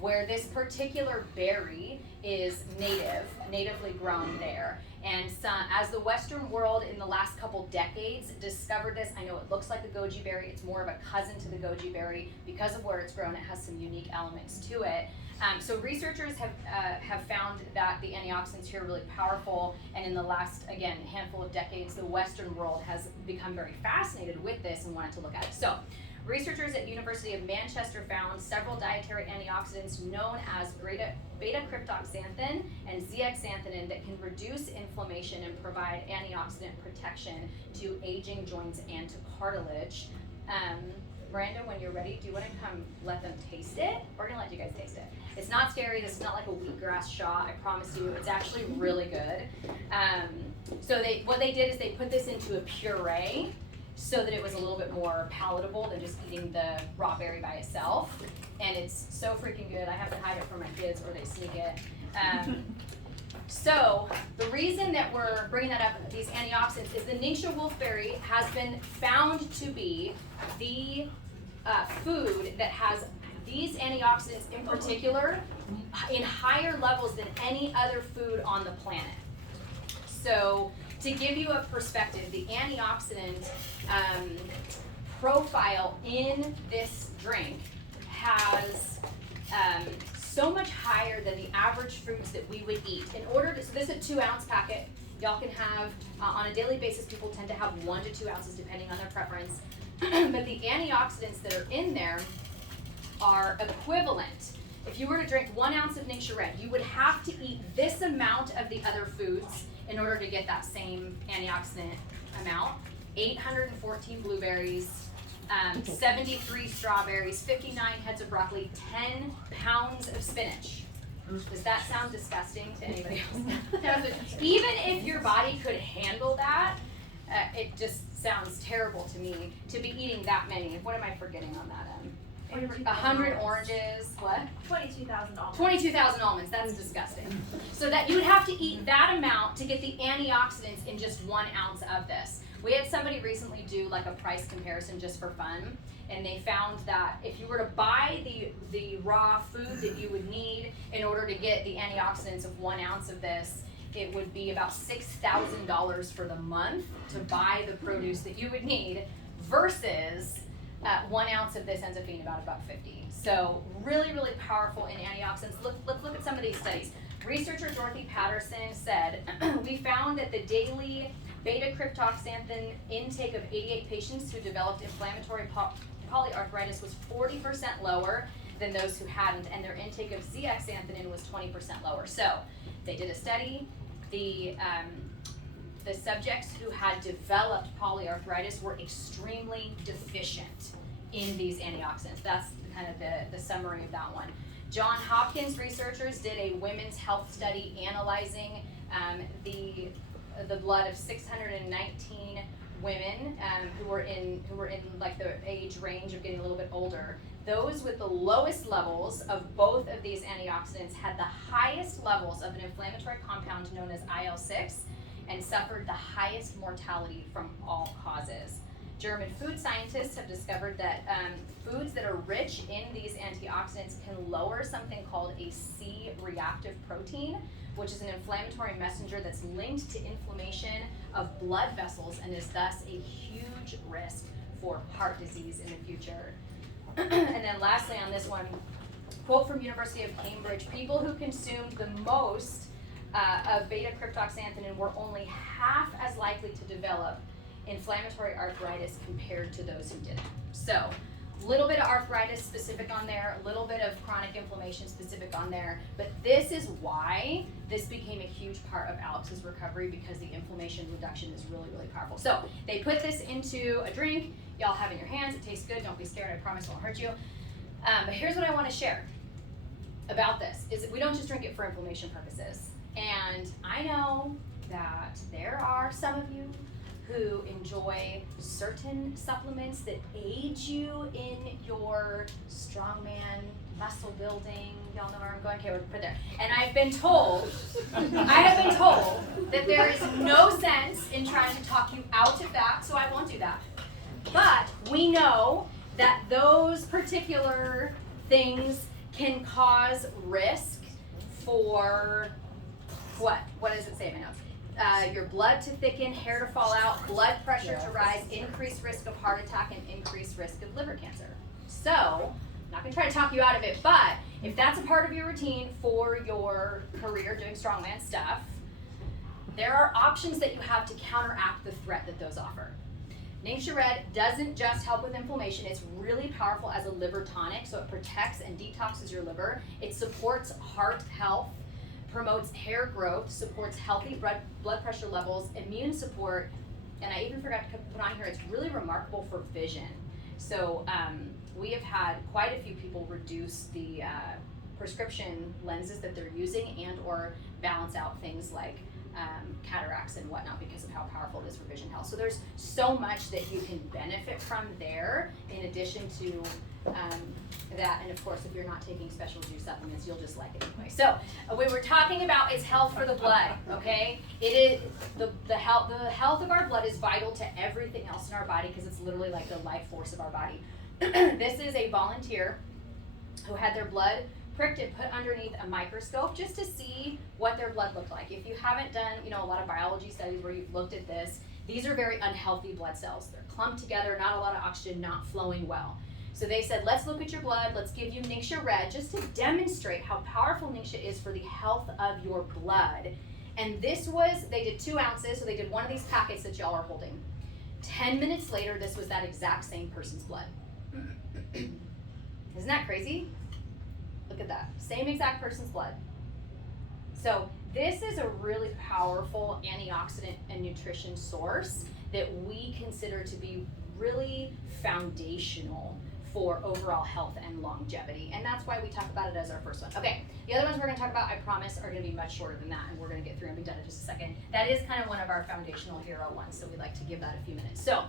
where this particular berry is natively grown there. And as the Western world in the last couple decades discovered this, I know it looks like a goji berry, it's more of a cousin to the goji berry. Because of where it's grown, it has some unique elements to it. So researchers have found that the antioxidants here are really powerful, and in the last, again, handful of decades, the Western world has become very fascinated with this and wanted to look at it. So researchers at University of Manchester found several dietary antioxidants known as beta-cryptoxanthin and zeaxanthin that can reduce inflammation and provide antioxidant protection to aging joints and to cartilage. Miranda, when you're ready, do you want to come let them taste it? We're going to let you guys taste it. It's not scary. This is not like a wheatgrass shot. I promise you. It's actually really good. So what they did is they put this into a puree so that it was a little bit more palatable than just eating the raw berry by itself. And it's so freaking good. I have to hide it from my kids or they sneak it. So the reason that we're bringing that up, these antioxidants, is the Ningxia wolfberry has been found to be the food that has these antioxidants in particular in higher levels than any other food on the planet. So to give you a perspective, the antioxidant profile in this drink has so much higher than the average foods that we would eat. So this is a 2-ounce packet. Y'all can have, on a daily basis, people tend to have 1 to 2 ounces depending on their preference. But the antioxidants that are in there are equivalent. If you were to drink 1 ounce of Ningxia Red, you would have to eat this amount of the other foods in order to get that same antioxidant amount. 814 blueberries, 73 strawberries, 59 heads of broccoli, 10 pounds of spinach. Does that sound disgusting to anybody else? Even if your body could handle that, it just sounds terrible to me to be eating that many. What am I forgetting on that? 100 oranges, what? 22,000 almonds. 22,000 almonds, that's disgusting. So that you would have to eat that amount to get the antioxidants in just 1 ounce of this. We had somebody recently do like a price comparison just for fun, and they found that if you were to buy the raw food that you would need in order to get the antioxidants of 1 ounce of this, it would be about $6,000 for the month to buy the produce that you would need versus 1 ounce of this ends up being about $1.50. So really, really powerful in antioxidants. Let's look at some of these studies. Researcher Dorothy Patterson said, we found that the daily beta-cryptoxanthin intake of 88 patients who developed inflammatory polyarthritis was 40% lower than those who hadn't, and their intake of zeaxanthin was 20% lower. So they did a study. The subjects who had developed polyarthritis were extremely deficient in these antioxidants. That's kind of the summary of that one. Johns Hopkins researchers did a women's health study analyzing the blood of 619 women who were in like the age range of getting a little bit older. Those with the lowest levels of both of these antioxidants had the highest levels of an inflammatory compound known as IL-6 and suffered the highest mortality from all causes. German food scientists have discovered that foods that are rich in these antioxidants can lower something called a C-reactive protein, which is an inflammatory messenger that's linked to inflammation of blood vessels and is thus a huge risk for heart disease in the future. And then lastly on this one, quote from University of Cambridge, people who consumed the most of beta-cryptoxanthin were only half as likely to develop inflammatory arthritis compared to those who didn't. So a little bit of arthritis specific on there, a little bit of chronic inflammation specific on there, but this is why this became a huge part of Alex's recovery, because the inflammation reduction is really, really powerful. So they put this into a drink, y'all have it in your hands, it tastes good, don't be scared, I promise it won't hurt you. But here's what I want to share about this, is that we don't just drink it for inflammation purposes. And I know that there are some of you who enjoy certain supplements that aid you in your strongman muscle building. Y'all know where I'm going? Okay, we'll put it there. And I have been told that there is no sense in trying to talk you out of that, so I won't do that. But we know that those particular things can cause risk for what? What does it say in my notes? Your blood to thicken, hair to fall out, blood pressure to rise, increased risk of heart attack, and increased risk of liver cancer. So, I'm not going to try to talk you out of it, but if that's a part of your routine for your career doing strongman stuff, there are options that you have to counteract the threat that those offer. Nature Red doesn't just help with inflammation, it's really powerful as a liver tonic, so it protects and detoxes your liver. It supports heart health, promotes hair growth, supports healthy blood pressure levels, immune support, and I even forgot to put on here, it's really remarkable for vision. So we have had quite a few people reduce the prescription lenses that they're using and or balance out things like cataracts and whatnot because of how powerful it is for vision health. So there's so much that you can benefit from there in addition to that, and of course if you're not taking special juice supplements you'll just like it anyway. So we were talking about its health for the blood, okay? It is the health of our blood is vital to everything else in our body because it's literally like the life force of our body. This is a volunteer who had their blood pricked and put underneath a microscope just to see what their blood looked like. If you haven't done, a lot of biology studies where you've looked at this, these are very unhealthy blood cells. They're clumped together, not a lot of oxygen, not flowing well. So they said, let's look at your blood, let's give you Nixia Red just to demonstrate how powerful Nixia is for the health of your blood. And they did 2 ounces, so they did one of these packets that y'all are holding. 10 minutes later, this was that exact same person's blood. Isn't that crazy? Look at that, same exact person's blood. So this is a really powerful antioxidant and nutrition source that we consider to be really foundational for overall health and longevity. And that's why we talk about it as our first one. Okay, the other ones we're gonna talk about, I promise, are gonna be much shorter than that, and we're gonna get through and be done in just a second. That is kind of one of our foundational hero ones, so we like to give that a few minutes. So,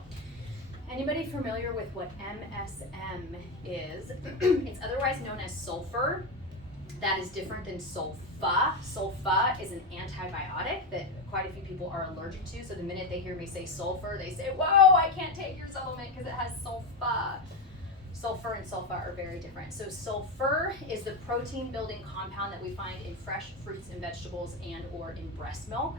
anybody familiar with what MSM is? It's otherwise known as sulfur. That is different than sulfa. Sulfa is an antibiotic that quite a few people are allergic to. So the minute they hear me say sulfur, they say, whoa, I can't take your supplement because it has sulfa. Sulfur and sulfa are very different. So sulfur is the protein building compound that we find in fresh fruits and vegetables and or in breast milk.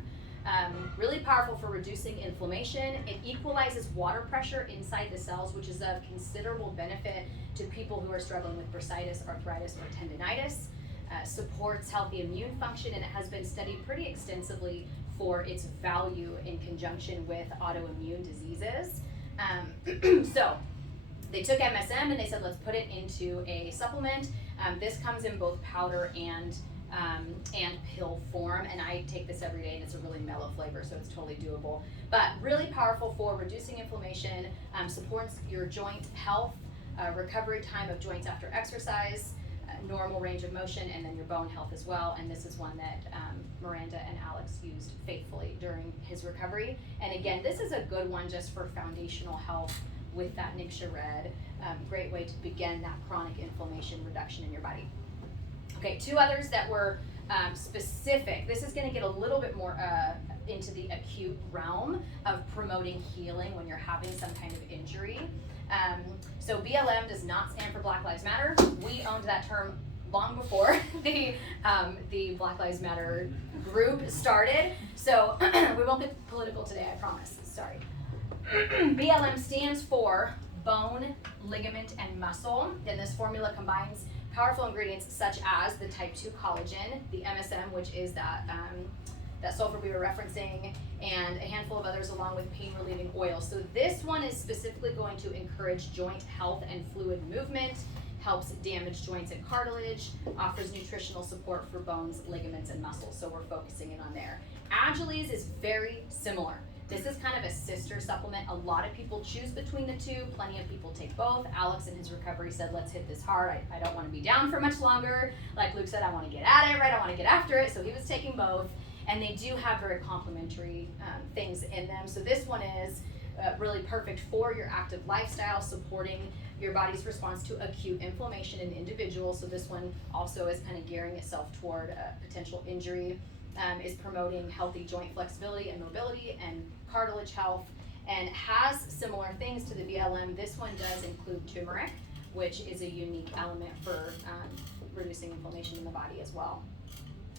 Really powerful for reducing inflammation. It equalizes water pressure inside the cells, which is of considerable benefit to people who are struggling with bursitis, arthritis, or tendinitis. Supports healthy immune function, and it has been studied pretty extensively for its value in conjunction with autoimmune diseases. So they took MSM and they said, let's put it into a supplement. This comes in both powder and pill form, and I take this every day and it's a really mellow flavor, so it's totally doable. But really powerful for reducing inflammation, supports your joint health, recovery time of joints after exercise, normal range of motion, and then your bone health as well. And this is one that Miranda and Alex used faithfully during his recovery. And again, this is a good one just for foundational health with that Nixia Red. Great way to begin that chronic inflammation reduction in your body. Okay, 2 others that were specific. This is going to get a little bit more into the acute realm of promoting healing when you're having some kind of injury. So BLM does not stand for Black Lives Matter. We owned that term long before the Black Lives Matter group started. So we won't get political today, I promise. Sorry. BLM stands for bone, ligament, and muscle. And this formula combines powerful ingredients such as the type 2 collagen, the MSM, which is that sulfur we were referencing, and a handful of others along with pain relieving oils. So this one is specifically going to encourage joint health and fluid movement, helps damage joints and cartilage, offers nutritional support for bones, ligaments, and muscles. So we're focusing in on there. Agiles is very similar. This is kind of a sister supplement. A lot of people choose between the 2. Plenty of people take both. Alex in his recovery said, let's hit this hard. I don't want to be down for much longer. Like Luke said, I want to get at it, right? I want to get after it. So he was taking both. and they do have very complementary things in them. So this one is really perfect for your active lifestyle, supporting your body's response to acute inflammation in individuals. So this one also is kind of gearing itself toward potential injury, is promoting healthy joint flexibility and mobility and cartilage health, and has similar things to the BLM. This one does include turmeric, which is a unique element for reducing inflammation in the body as well.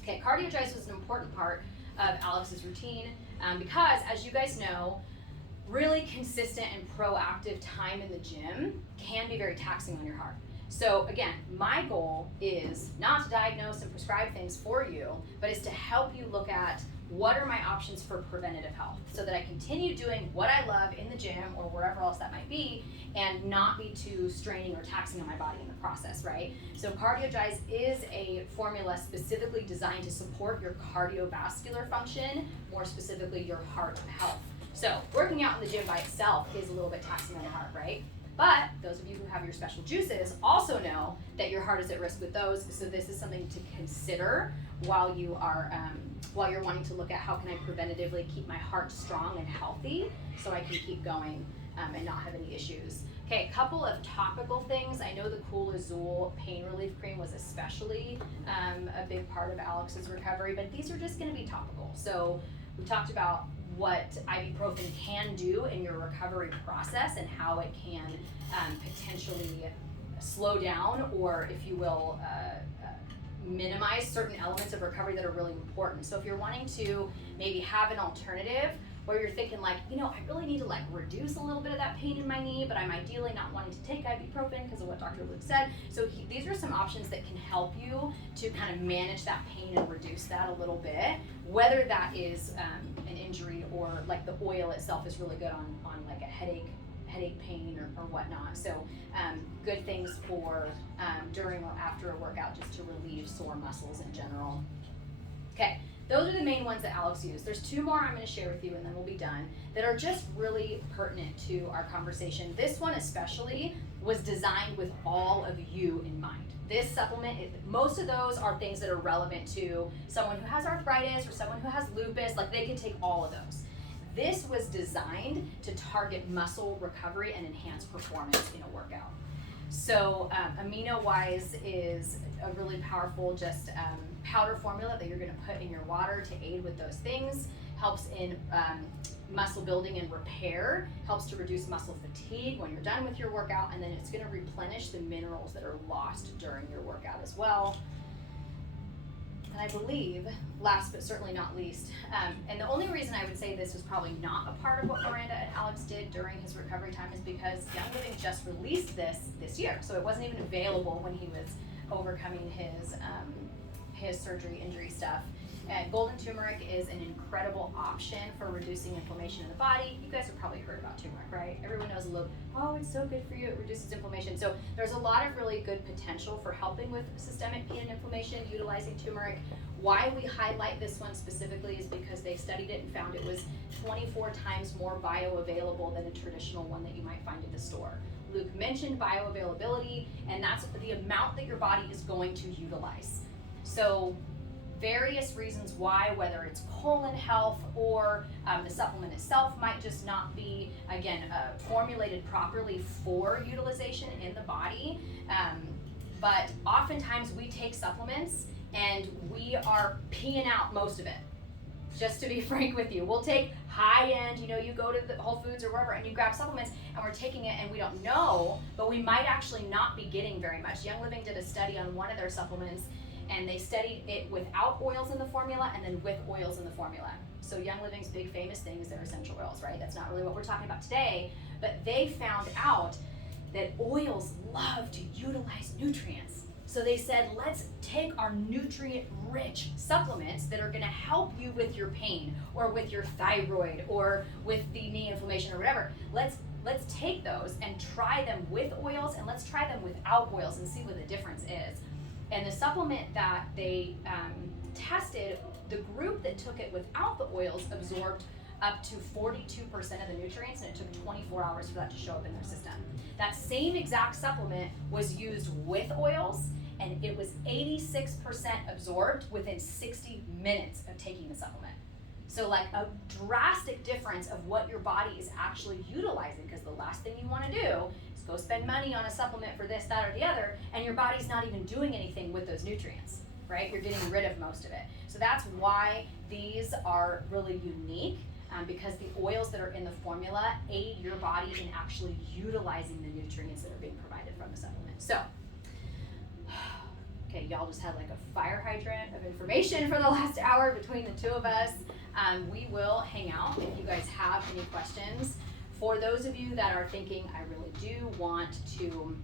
Okay, Cardiogyze was an important part of Alex's routine because, as you guys know, really consistent and proactive time in the gym can be very taxing on your heart. So again, my goal is not to diagnose and prescribe things for you, but is to help you look at what are my options for preventative health so that I continue doing what I love in the gym or wherever else that might be and not be too straining or taxing on my body in the process, right? So Cardiogyze is a formula specifically designed to support your cardiovascular function, more specifically your heart health. So working out in the gym by itself is a little bit taxing on the heart, right? But those of you who have your special juices also know that your heart is at risk with those. So this is something to consider while you are while you're wanting to look at how can I preventatively keep my heart strong and healthy so I can keep going and not have any issues. Okay, a couple of topical things. I know the Cool Azul pain relief cream was especially a big part of Alex's recovery, but these are just going to be topical. So we talked about what ibuprofen can do in your recovery process and how it can potentially slow down or, if you will, minimize certain elements of recovery that are really important. So if you're wanting to maybe have an alternative where you're thinking like, you know, I really need to like reduce a little bit of that pain in my knee, but I'm ideally not wanting to take ibuprofen because of what Dr. Luke said. So these are some options that can help you to kind of manage that pain and reduce that a little bit, whether that is an injury or like the oil itself is really good on like a headache pain or whatnot. So good things for during or after a workout just to relieve sore muscles in general. Okay, those are the main ones that Alex used. There's two more I'm going to share with you and then we'll be done that are just really pertinent to our conversation. This one especially was designed with all of you in mind. This supplement, most of those are things that are relevant to someone who has arthritis or someone who has lupus, like they can take all of those. This was designed to target muscle recovery and enhance performance in a workout. So Aminowise is a really powerful just powder formula that you're going to put in your water to aid with those things. Helps in muscle building and repair, helps to reduce muscle fatigue when you're done with your workout, and then it's going to replenish the minerals that are lost during your workout as well. And I believe, last but certainly not least, and the only reason I would say this was probably not a part of what Miranda and Alex did during his recovery time is because Young Living just released this year, so it wasn't even available when he was overcoming his surgery injury stuff. And golden turmeric is an incredible option for reducing inflammation in the body. You guys have probably heard about turmeric, right? Everyone knows a little, oh, it's so good for you, it reduces inflammation. So there's a lot of really good potential for helping with systemic pain and inflammation utilizing turmeric. Why we highlight this one specifically is because they studied it and found it was 24 times more bioavailable than a traditional one that you might find at the store. Luke mentioned bioavailability, and that's the amount that your body is going to utilize. So various reasons why, whether it's colon health or the supplement itself might just not be, again, formulated properly for utilization in the body. But oftentimes we take supplements and we are peeing out most of it. Just to be frank with you, we'll take high end, you go to the Whole Foods or wherever and you grab supplements and we're taking it and we don't know, but we might actually not be getting very much. Young Living did a study on one of their supplements and they studied it without oils in the formula and then with oils in the formula. So Young Living's big famous thing is their essential oils, right? That's not really what we're talking about today, but they found out that oils love to utilize nutrients. So they said, let's take our nutrient-rich supplements that are gonna help you with your pain or with your thyroid or with the knee inflammation or whatever. Let's take those and try them with oils and let's try them without oils and see what the difference is. And the supplement that they tested, the group that took it without the oils absorbed up to 42% of the nutrients, and it took 24 hours for that to show up in their system. That same exact supplement was used with oils, and it was 86% absorbed within 60 minutes of taking the supplement. So like a drastic difference of what your body is actually utilizing, because the last thing you want to do is go spend money on a supplement for this, that, or the other, and your body's not even doing anything with those nutrients, right? You're getting rid of most of it. So that's why these are really unique, because the oils that are in the formula aid your body in actually utilizing the nutrients that are being provided from the supplement. So, okay, y'all just had like a fire hydrant of information for the last hour between the two of us. We will hang out if you guys have any questions. For those of you that are thinking, I really do want to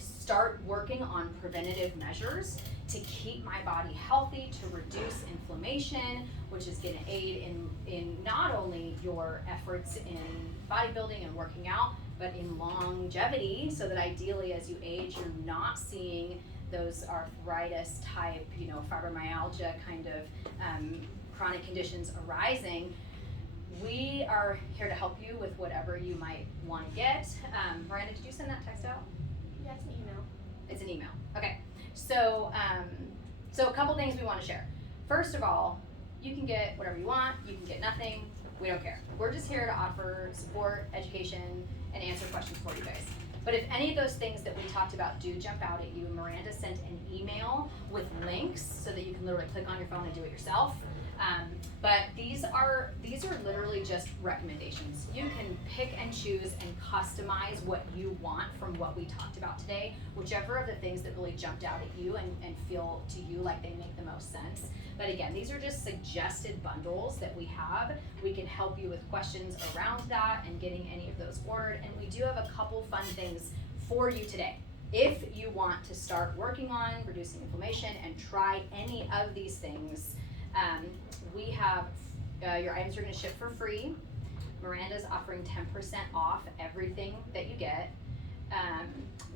start working on preventative measures to keep my body healthy, to reduce inflammation, which is going to aid in not only your efforts in bodybuilding and working out, but in longevity, so that ideally as you age, you're not seeing those arthritis type, fibromyalgia kind of chronic conditions arising. We are here to help you with whatever you might want to get. Miranda, did you send that text out? Yeah, it's an email. It's an email. Okay. So, so a couple things we want to share. First of all, you can get whatever you want. You can get nothing. We don't care. We're just here to offer support, education, and answer questions for you guys. But if any of those things that we talked about do jump out at you, Miranda sent an email with links so that you can literally click on your phone and do it yourself. But these are literally just recommendations. You can pick and choose and customize what you want from what we talked about today, whichever of the things that really jumped out at you and feel to you like they make the most sense. But again, these are just suggested bundles that we have. We can help you with questions around that and getting any of those ordered. And we do have a couple fun things for you today. If you want to start working on reducing inflammation and try any of these things, we have your items are going to ship for free. Miranda's offering 10% off everything that you get.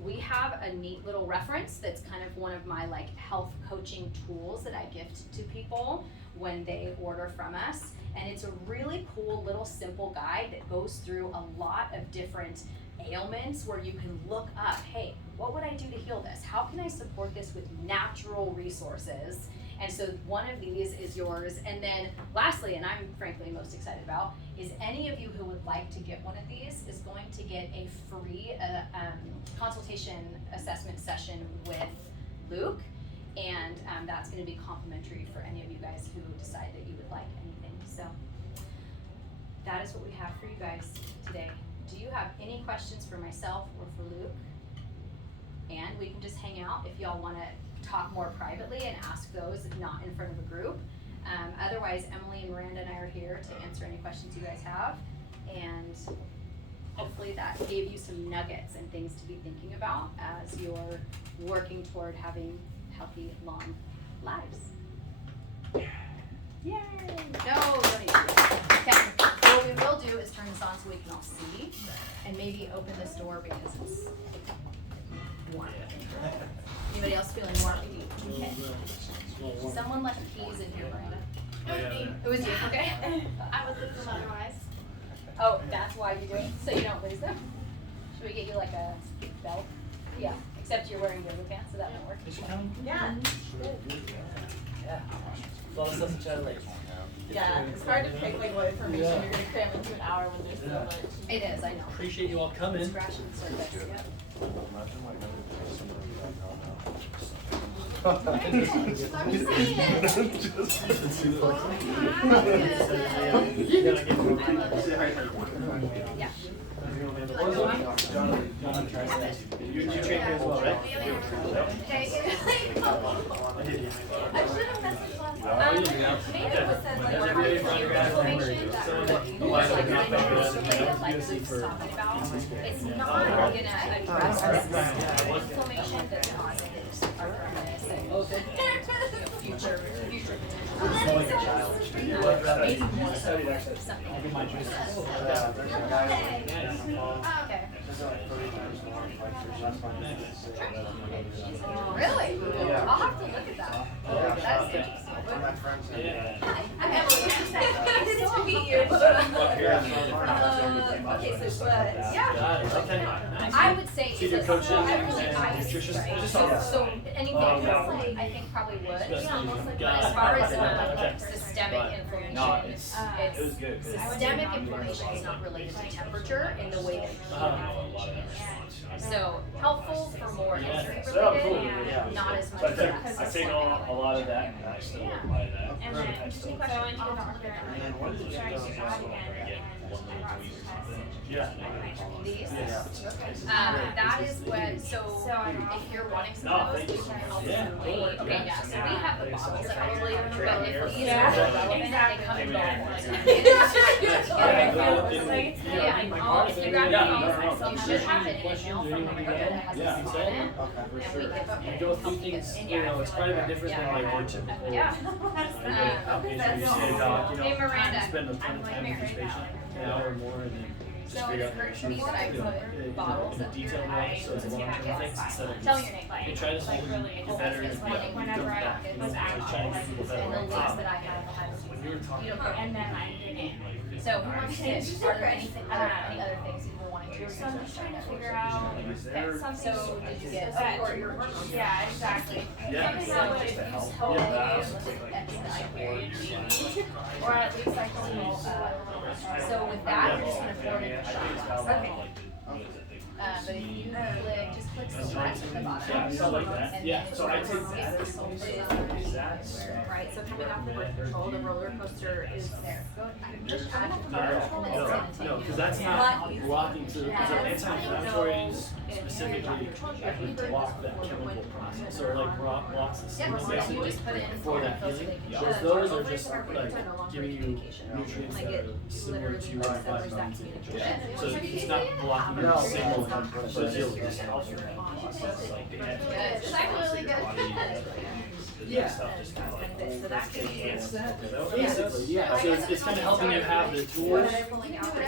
We have a neat little reference that's kind of one of my like health coaching tools that I gift to people when they order from us. And it's a really cool little simple guide that goes through a lot of different ailments where you can look up, hey, what would I do to heal this? How can I support this with natural resources? And so one of these is yours. And then lastly, and I'm frankly most excited about, is any of you who would like to get one of these is going to get a free consultation assessment session with Luke. And that's going to be complimentary for any of you guys who decide that you would like anything. So that is what we have for you guys today. Do you have any questions for myself or for Luke? And we can just hang out if y'all want to talk more privately and ask those not in front of a group. Otherwise, Emily and Miranda and I are here to answer any questions you guys have. And hopefully that gave you some nuggets and things to be thinking about as you're working toward having healthy, long lives. Yay! No, don't need to. Okay, so what we will do is turn this on so we can all see, and maybe open this door because it's warm. Anybody else feeling warm? Okay. Someone left keys in here, Miranda. It was you, okay? I would lose them otherwise. Oh, that's why you do it? So you don't lose them? Should we get you like a belt? Yeah, except you're wearing yoga pants, so that won't work. Is she coming? Yeah. Yeah. All the stuff that you like. Yeah, it's hard to pick like what information you're gonna cram into an hour when there's so much. It is, I know. Appreciate you all coming. Scratching the surface, yep. Yeah. You train here as well, right? Okay. I should have messaged last Maybe it was said like what information that we're looking for, like I know it's related, like Luke's talking about. It's not gonna address the systemic inflammation that's causing arthritis and future potential. Maybe more so something. Okay. Really? I'll have to look at that. That's interesting. I'm Emily. Nice to meet you. Okay, honestly stuff would. like that. Yeah. Got it. Okay. I would say Either it's coaching I really and ice, nutrition, right? just So, all so anything Oh, else, no. I think probably would. Just almost like got As it. far as Okay. systemic But inflammation, No, it was good. systemic inflammation is not related to temperature in the way that so helpful for more injury So cool. related, Yeah. not as much So I for take, that I take systemic. a lot of that and I still apply that. And then I still, so I went to the doctor And then what and did like you tried do? to add again and I brought some tests yeah. and These, Yeah. that is what, so So I if you're wanting some No, of those, thank we you. can help Yeah. you. Okay, yeah, so we have the bottles that I told you, but if these Yeah. are relevant, they Exactly. come in Yeah. bottles. Yeah. Yeah, if you grab your phone, you should have it in an Questions email or from anything Miranda like that has that? a Yeah. spot in it. Okay. And we give You go through things, you know, it's quite a bit different than like your typical. Yeah. Outpatient, you see a doc, you know, Hey, Miranda. spend a ton of time with this patient, an hour or more, and then So just figure it's out their great to me issues. that I You know, put bottles in a of detailed way, so it's a long-term fix instead of Tell just, your name. hey, try this like one, really get better, and like whenever go I back. was Just trying to get people better. And the links that I have When you were talking about. and then I didn't. So who wants to, are there anything, any other things you were wanting to So I'm just trying to figure out something. So did you get that- support your work? Yeah, exactly. Yeah. Something that would use whole Yeah, that was or at least like a little, So with that, you're just gonna pour it in a shot glass. Okay. But if you click, just click select at the bottom. Yeah, so like that. And Yeah, then so I take it's that. sulfate. Right, so coming off the birth control, the roller coaster is There, go, push I out don't the know. bottom, and then it's gonna take No, you. because that's not blocking to, because anti-inflammatories specifically actually block that chemical process, or like blocks the Yep, signal so you basically just put it in for that so they healing. can Whereas show those it. are just like giving you nutrients Like that it are similar literally to like our severs that vitamins. communication. So it's not blocking No. the signal, but it just helps with that process. Like Good. Is that really good? Yeah. Stuff just kind of like. So that could be Basically, yeah, so it's kind of helping you have the tools. It's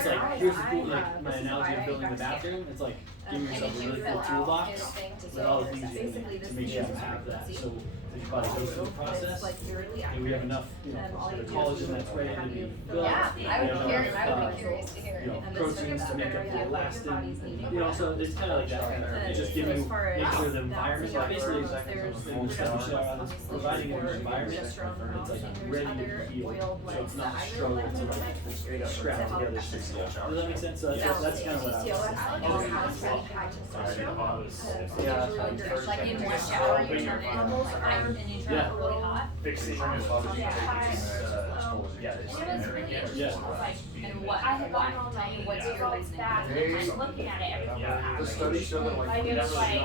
like, here's the cool, like, my analogy of building the bathroom, it's like giving yourself a really cool toolbox with all the things you need to make sure you have that, so as your body goes through the process, and we have enough, you know, collagen that's ready to be built. Yeah, we I would have be curious, enough, I would be curious to hear. you know, proteins to make up the elastin, you know, so it's kind of like that, it's just giving you, make sure the environment, like basically, the stuff you are providing an environment, it's like ready to heal, so it's not a struggle to like scrap together things. Does that make sense? So that's kind of what I was. Yeah. Like in one shower, you turn it, and you turn it really hot. Fixing. Yeah. And what, I had why? gotten all Tell me night. what's It your was reasoning? bad. I was looking at it every time. The study showed that Like it was like, I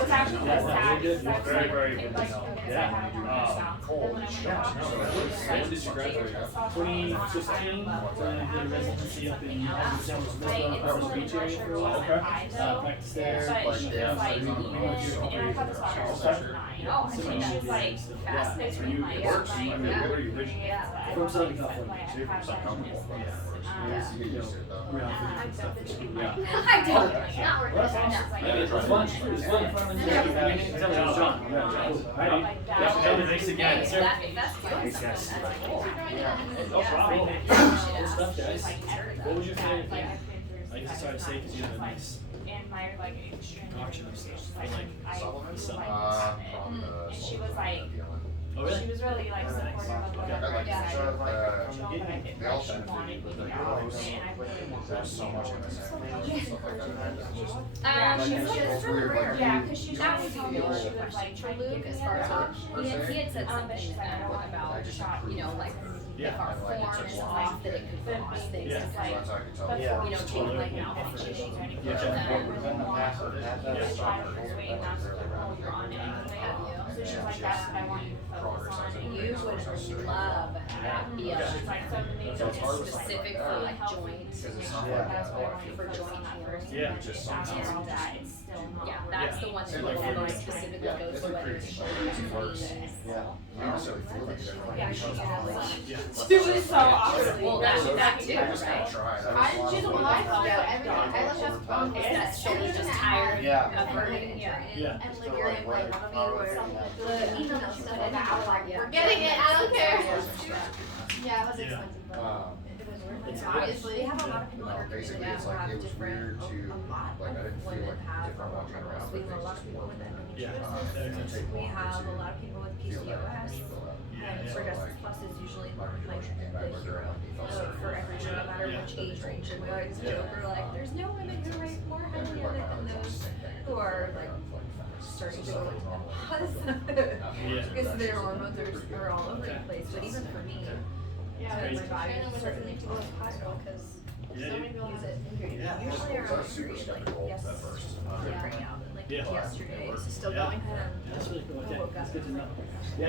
was actually Yeah, sad you're because good. I was Very, like, very it, good like, to know. because I had a hormone imbalance. Then when I went to the hospital, When did you graduate? 2015, when I did a residency up in San Francisco, Pebble Beach area for a while. Practiced there. But she was like, we went through and I thought the doctor was like 9. Oh, I So think she that was like, Yeah. fast So you, like, it works. like, Yeah. Where are you originally? From Southern California. So you're from Southern California. You know, around 50 and stuff. Yeah. I don't, not worth Well, it, that's awesome. no. Maybe it was fun. It was fun. Tell me it was John. Alright. Thanks again. Sir. That's doing something, that's cool. No problem. Good stuff, guys. What was your favorite thing? I guess it's hard to say because you have a nice And my like extreme option of stuff. like, Like, I Supplements? like Probably and she was like, oh really? she was really like supportive of whatever I decided but I didn't the like, she alternative, wanted me the to go heroes, and I really wanted there's so much in this. Stuff like that. It's just- it's really rare. Yeah, because she That was would telling be me your she was like trying to Luke, give as me far an as option. he had said But something she's like, I don't want about, to shot. you know, like, if Yeah. our form is off, that it could cause things Yeah. to like, That's how I could tell. But Yeah. for you know, me, take like not malfunctions. issues or anything. Yeah. That's why I was waiting not to hold her on anything. So she's like, that's what I want you to focus on. And You would love that be a she's like, so the main So it's thing hard is to specific for like joints. Because it's not Yeah. like that's that. what I want you For to focus joint on healing. first. Yeah. Just After sometimes all it's that, just- it's still not. Yeah, that's the one that Same like like very for me. specifically Yeah. goes It's to a whether great it's thing. shoulders It or works. knees. Yeah. You don't necessarily feel it either. Yeah, she has. Yeah. She was so awesome. Well, that too, I just gotta right? try. She's a life I love just bone. It's that shoulder's just tired Yeah. of hurting. Yeah. And So like you're in like like, one of me where even though stuff like that, I was like, Yeah. we're getting it, I don't care. Yeah. Yeah, it was Yeah. expensive, but it was It's Obviously, we have a lot of people in our community Basically, it's who like, have it was different, weird to, a lot like, I of didn't feel women like have if I'm walking around, we but have a lot things of people with Yeah. endometriosis, take we longer have to a lot of people with feel that PCOS, feel that. and Yeah. Cardiogyze Plus is usually My like promotion came back the with hero for everyone, no matter Yeah. which age range, and we always Yeah. joke, we're like, there's no women who rate more highly of it than those who are like starting to go into menopause. Because their hormones are all over the place, but even for me, Yeah, Crazy. my body Shannon was started really to cool go with hospital because Yeah, so many people use it. Yeah. usually I was around super period, like skeptical yes, at first. bring out, like Yeah. yesterday, Is it still Yeah. going? That's really cool. Okay, woke that's up good to and know. was like, Yeah.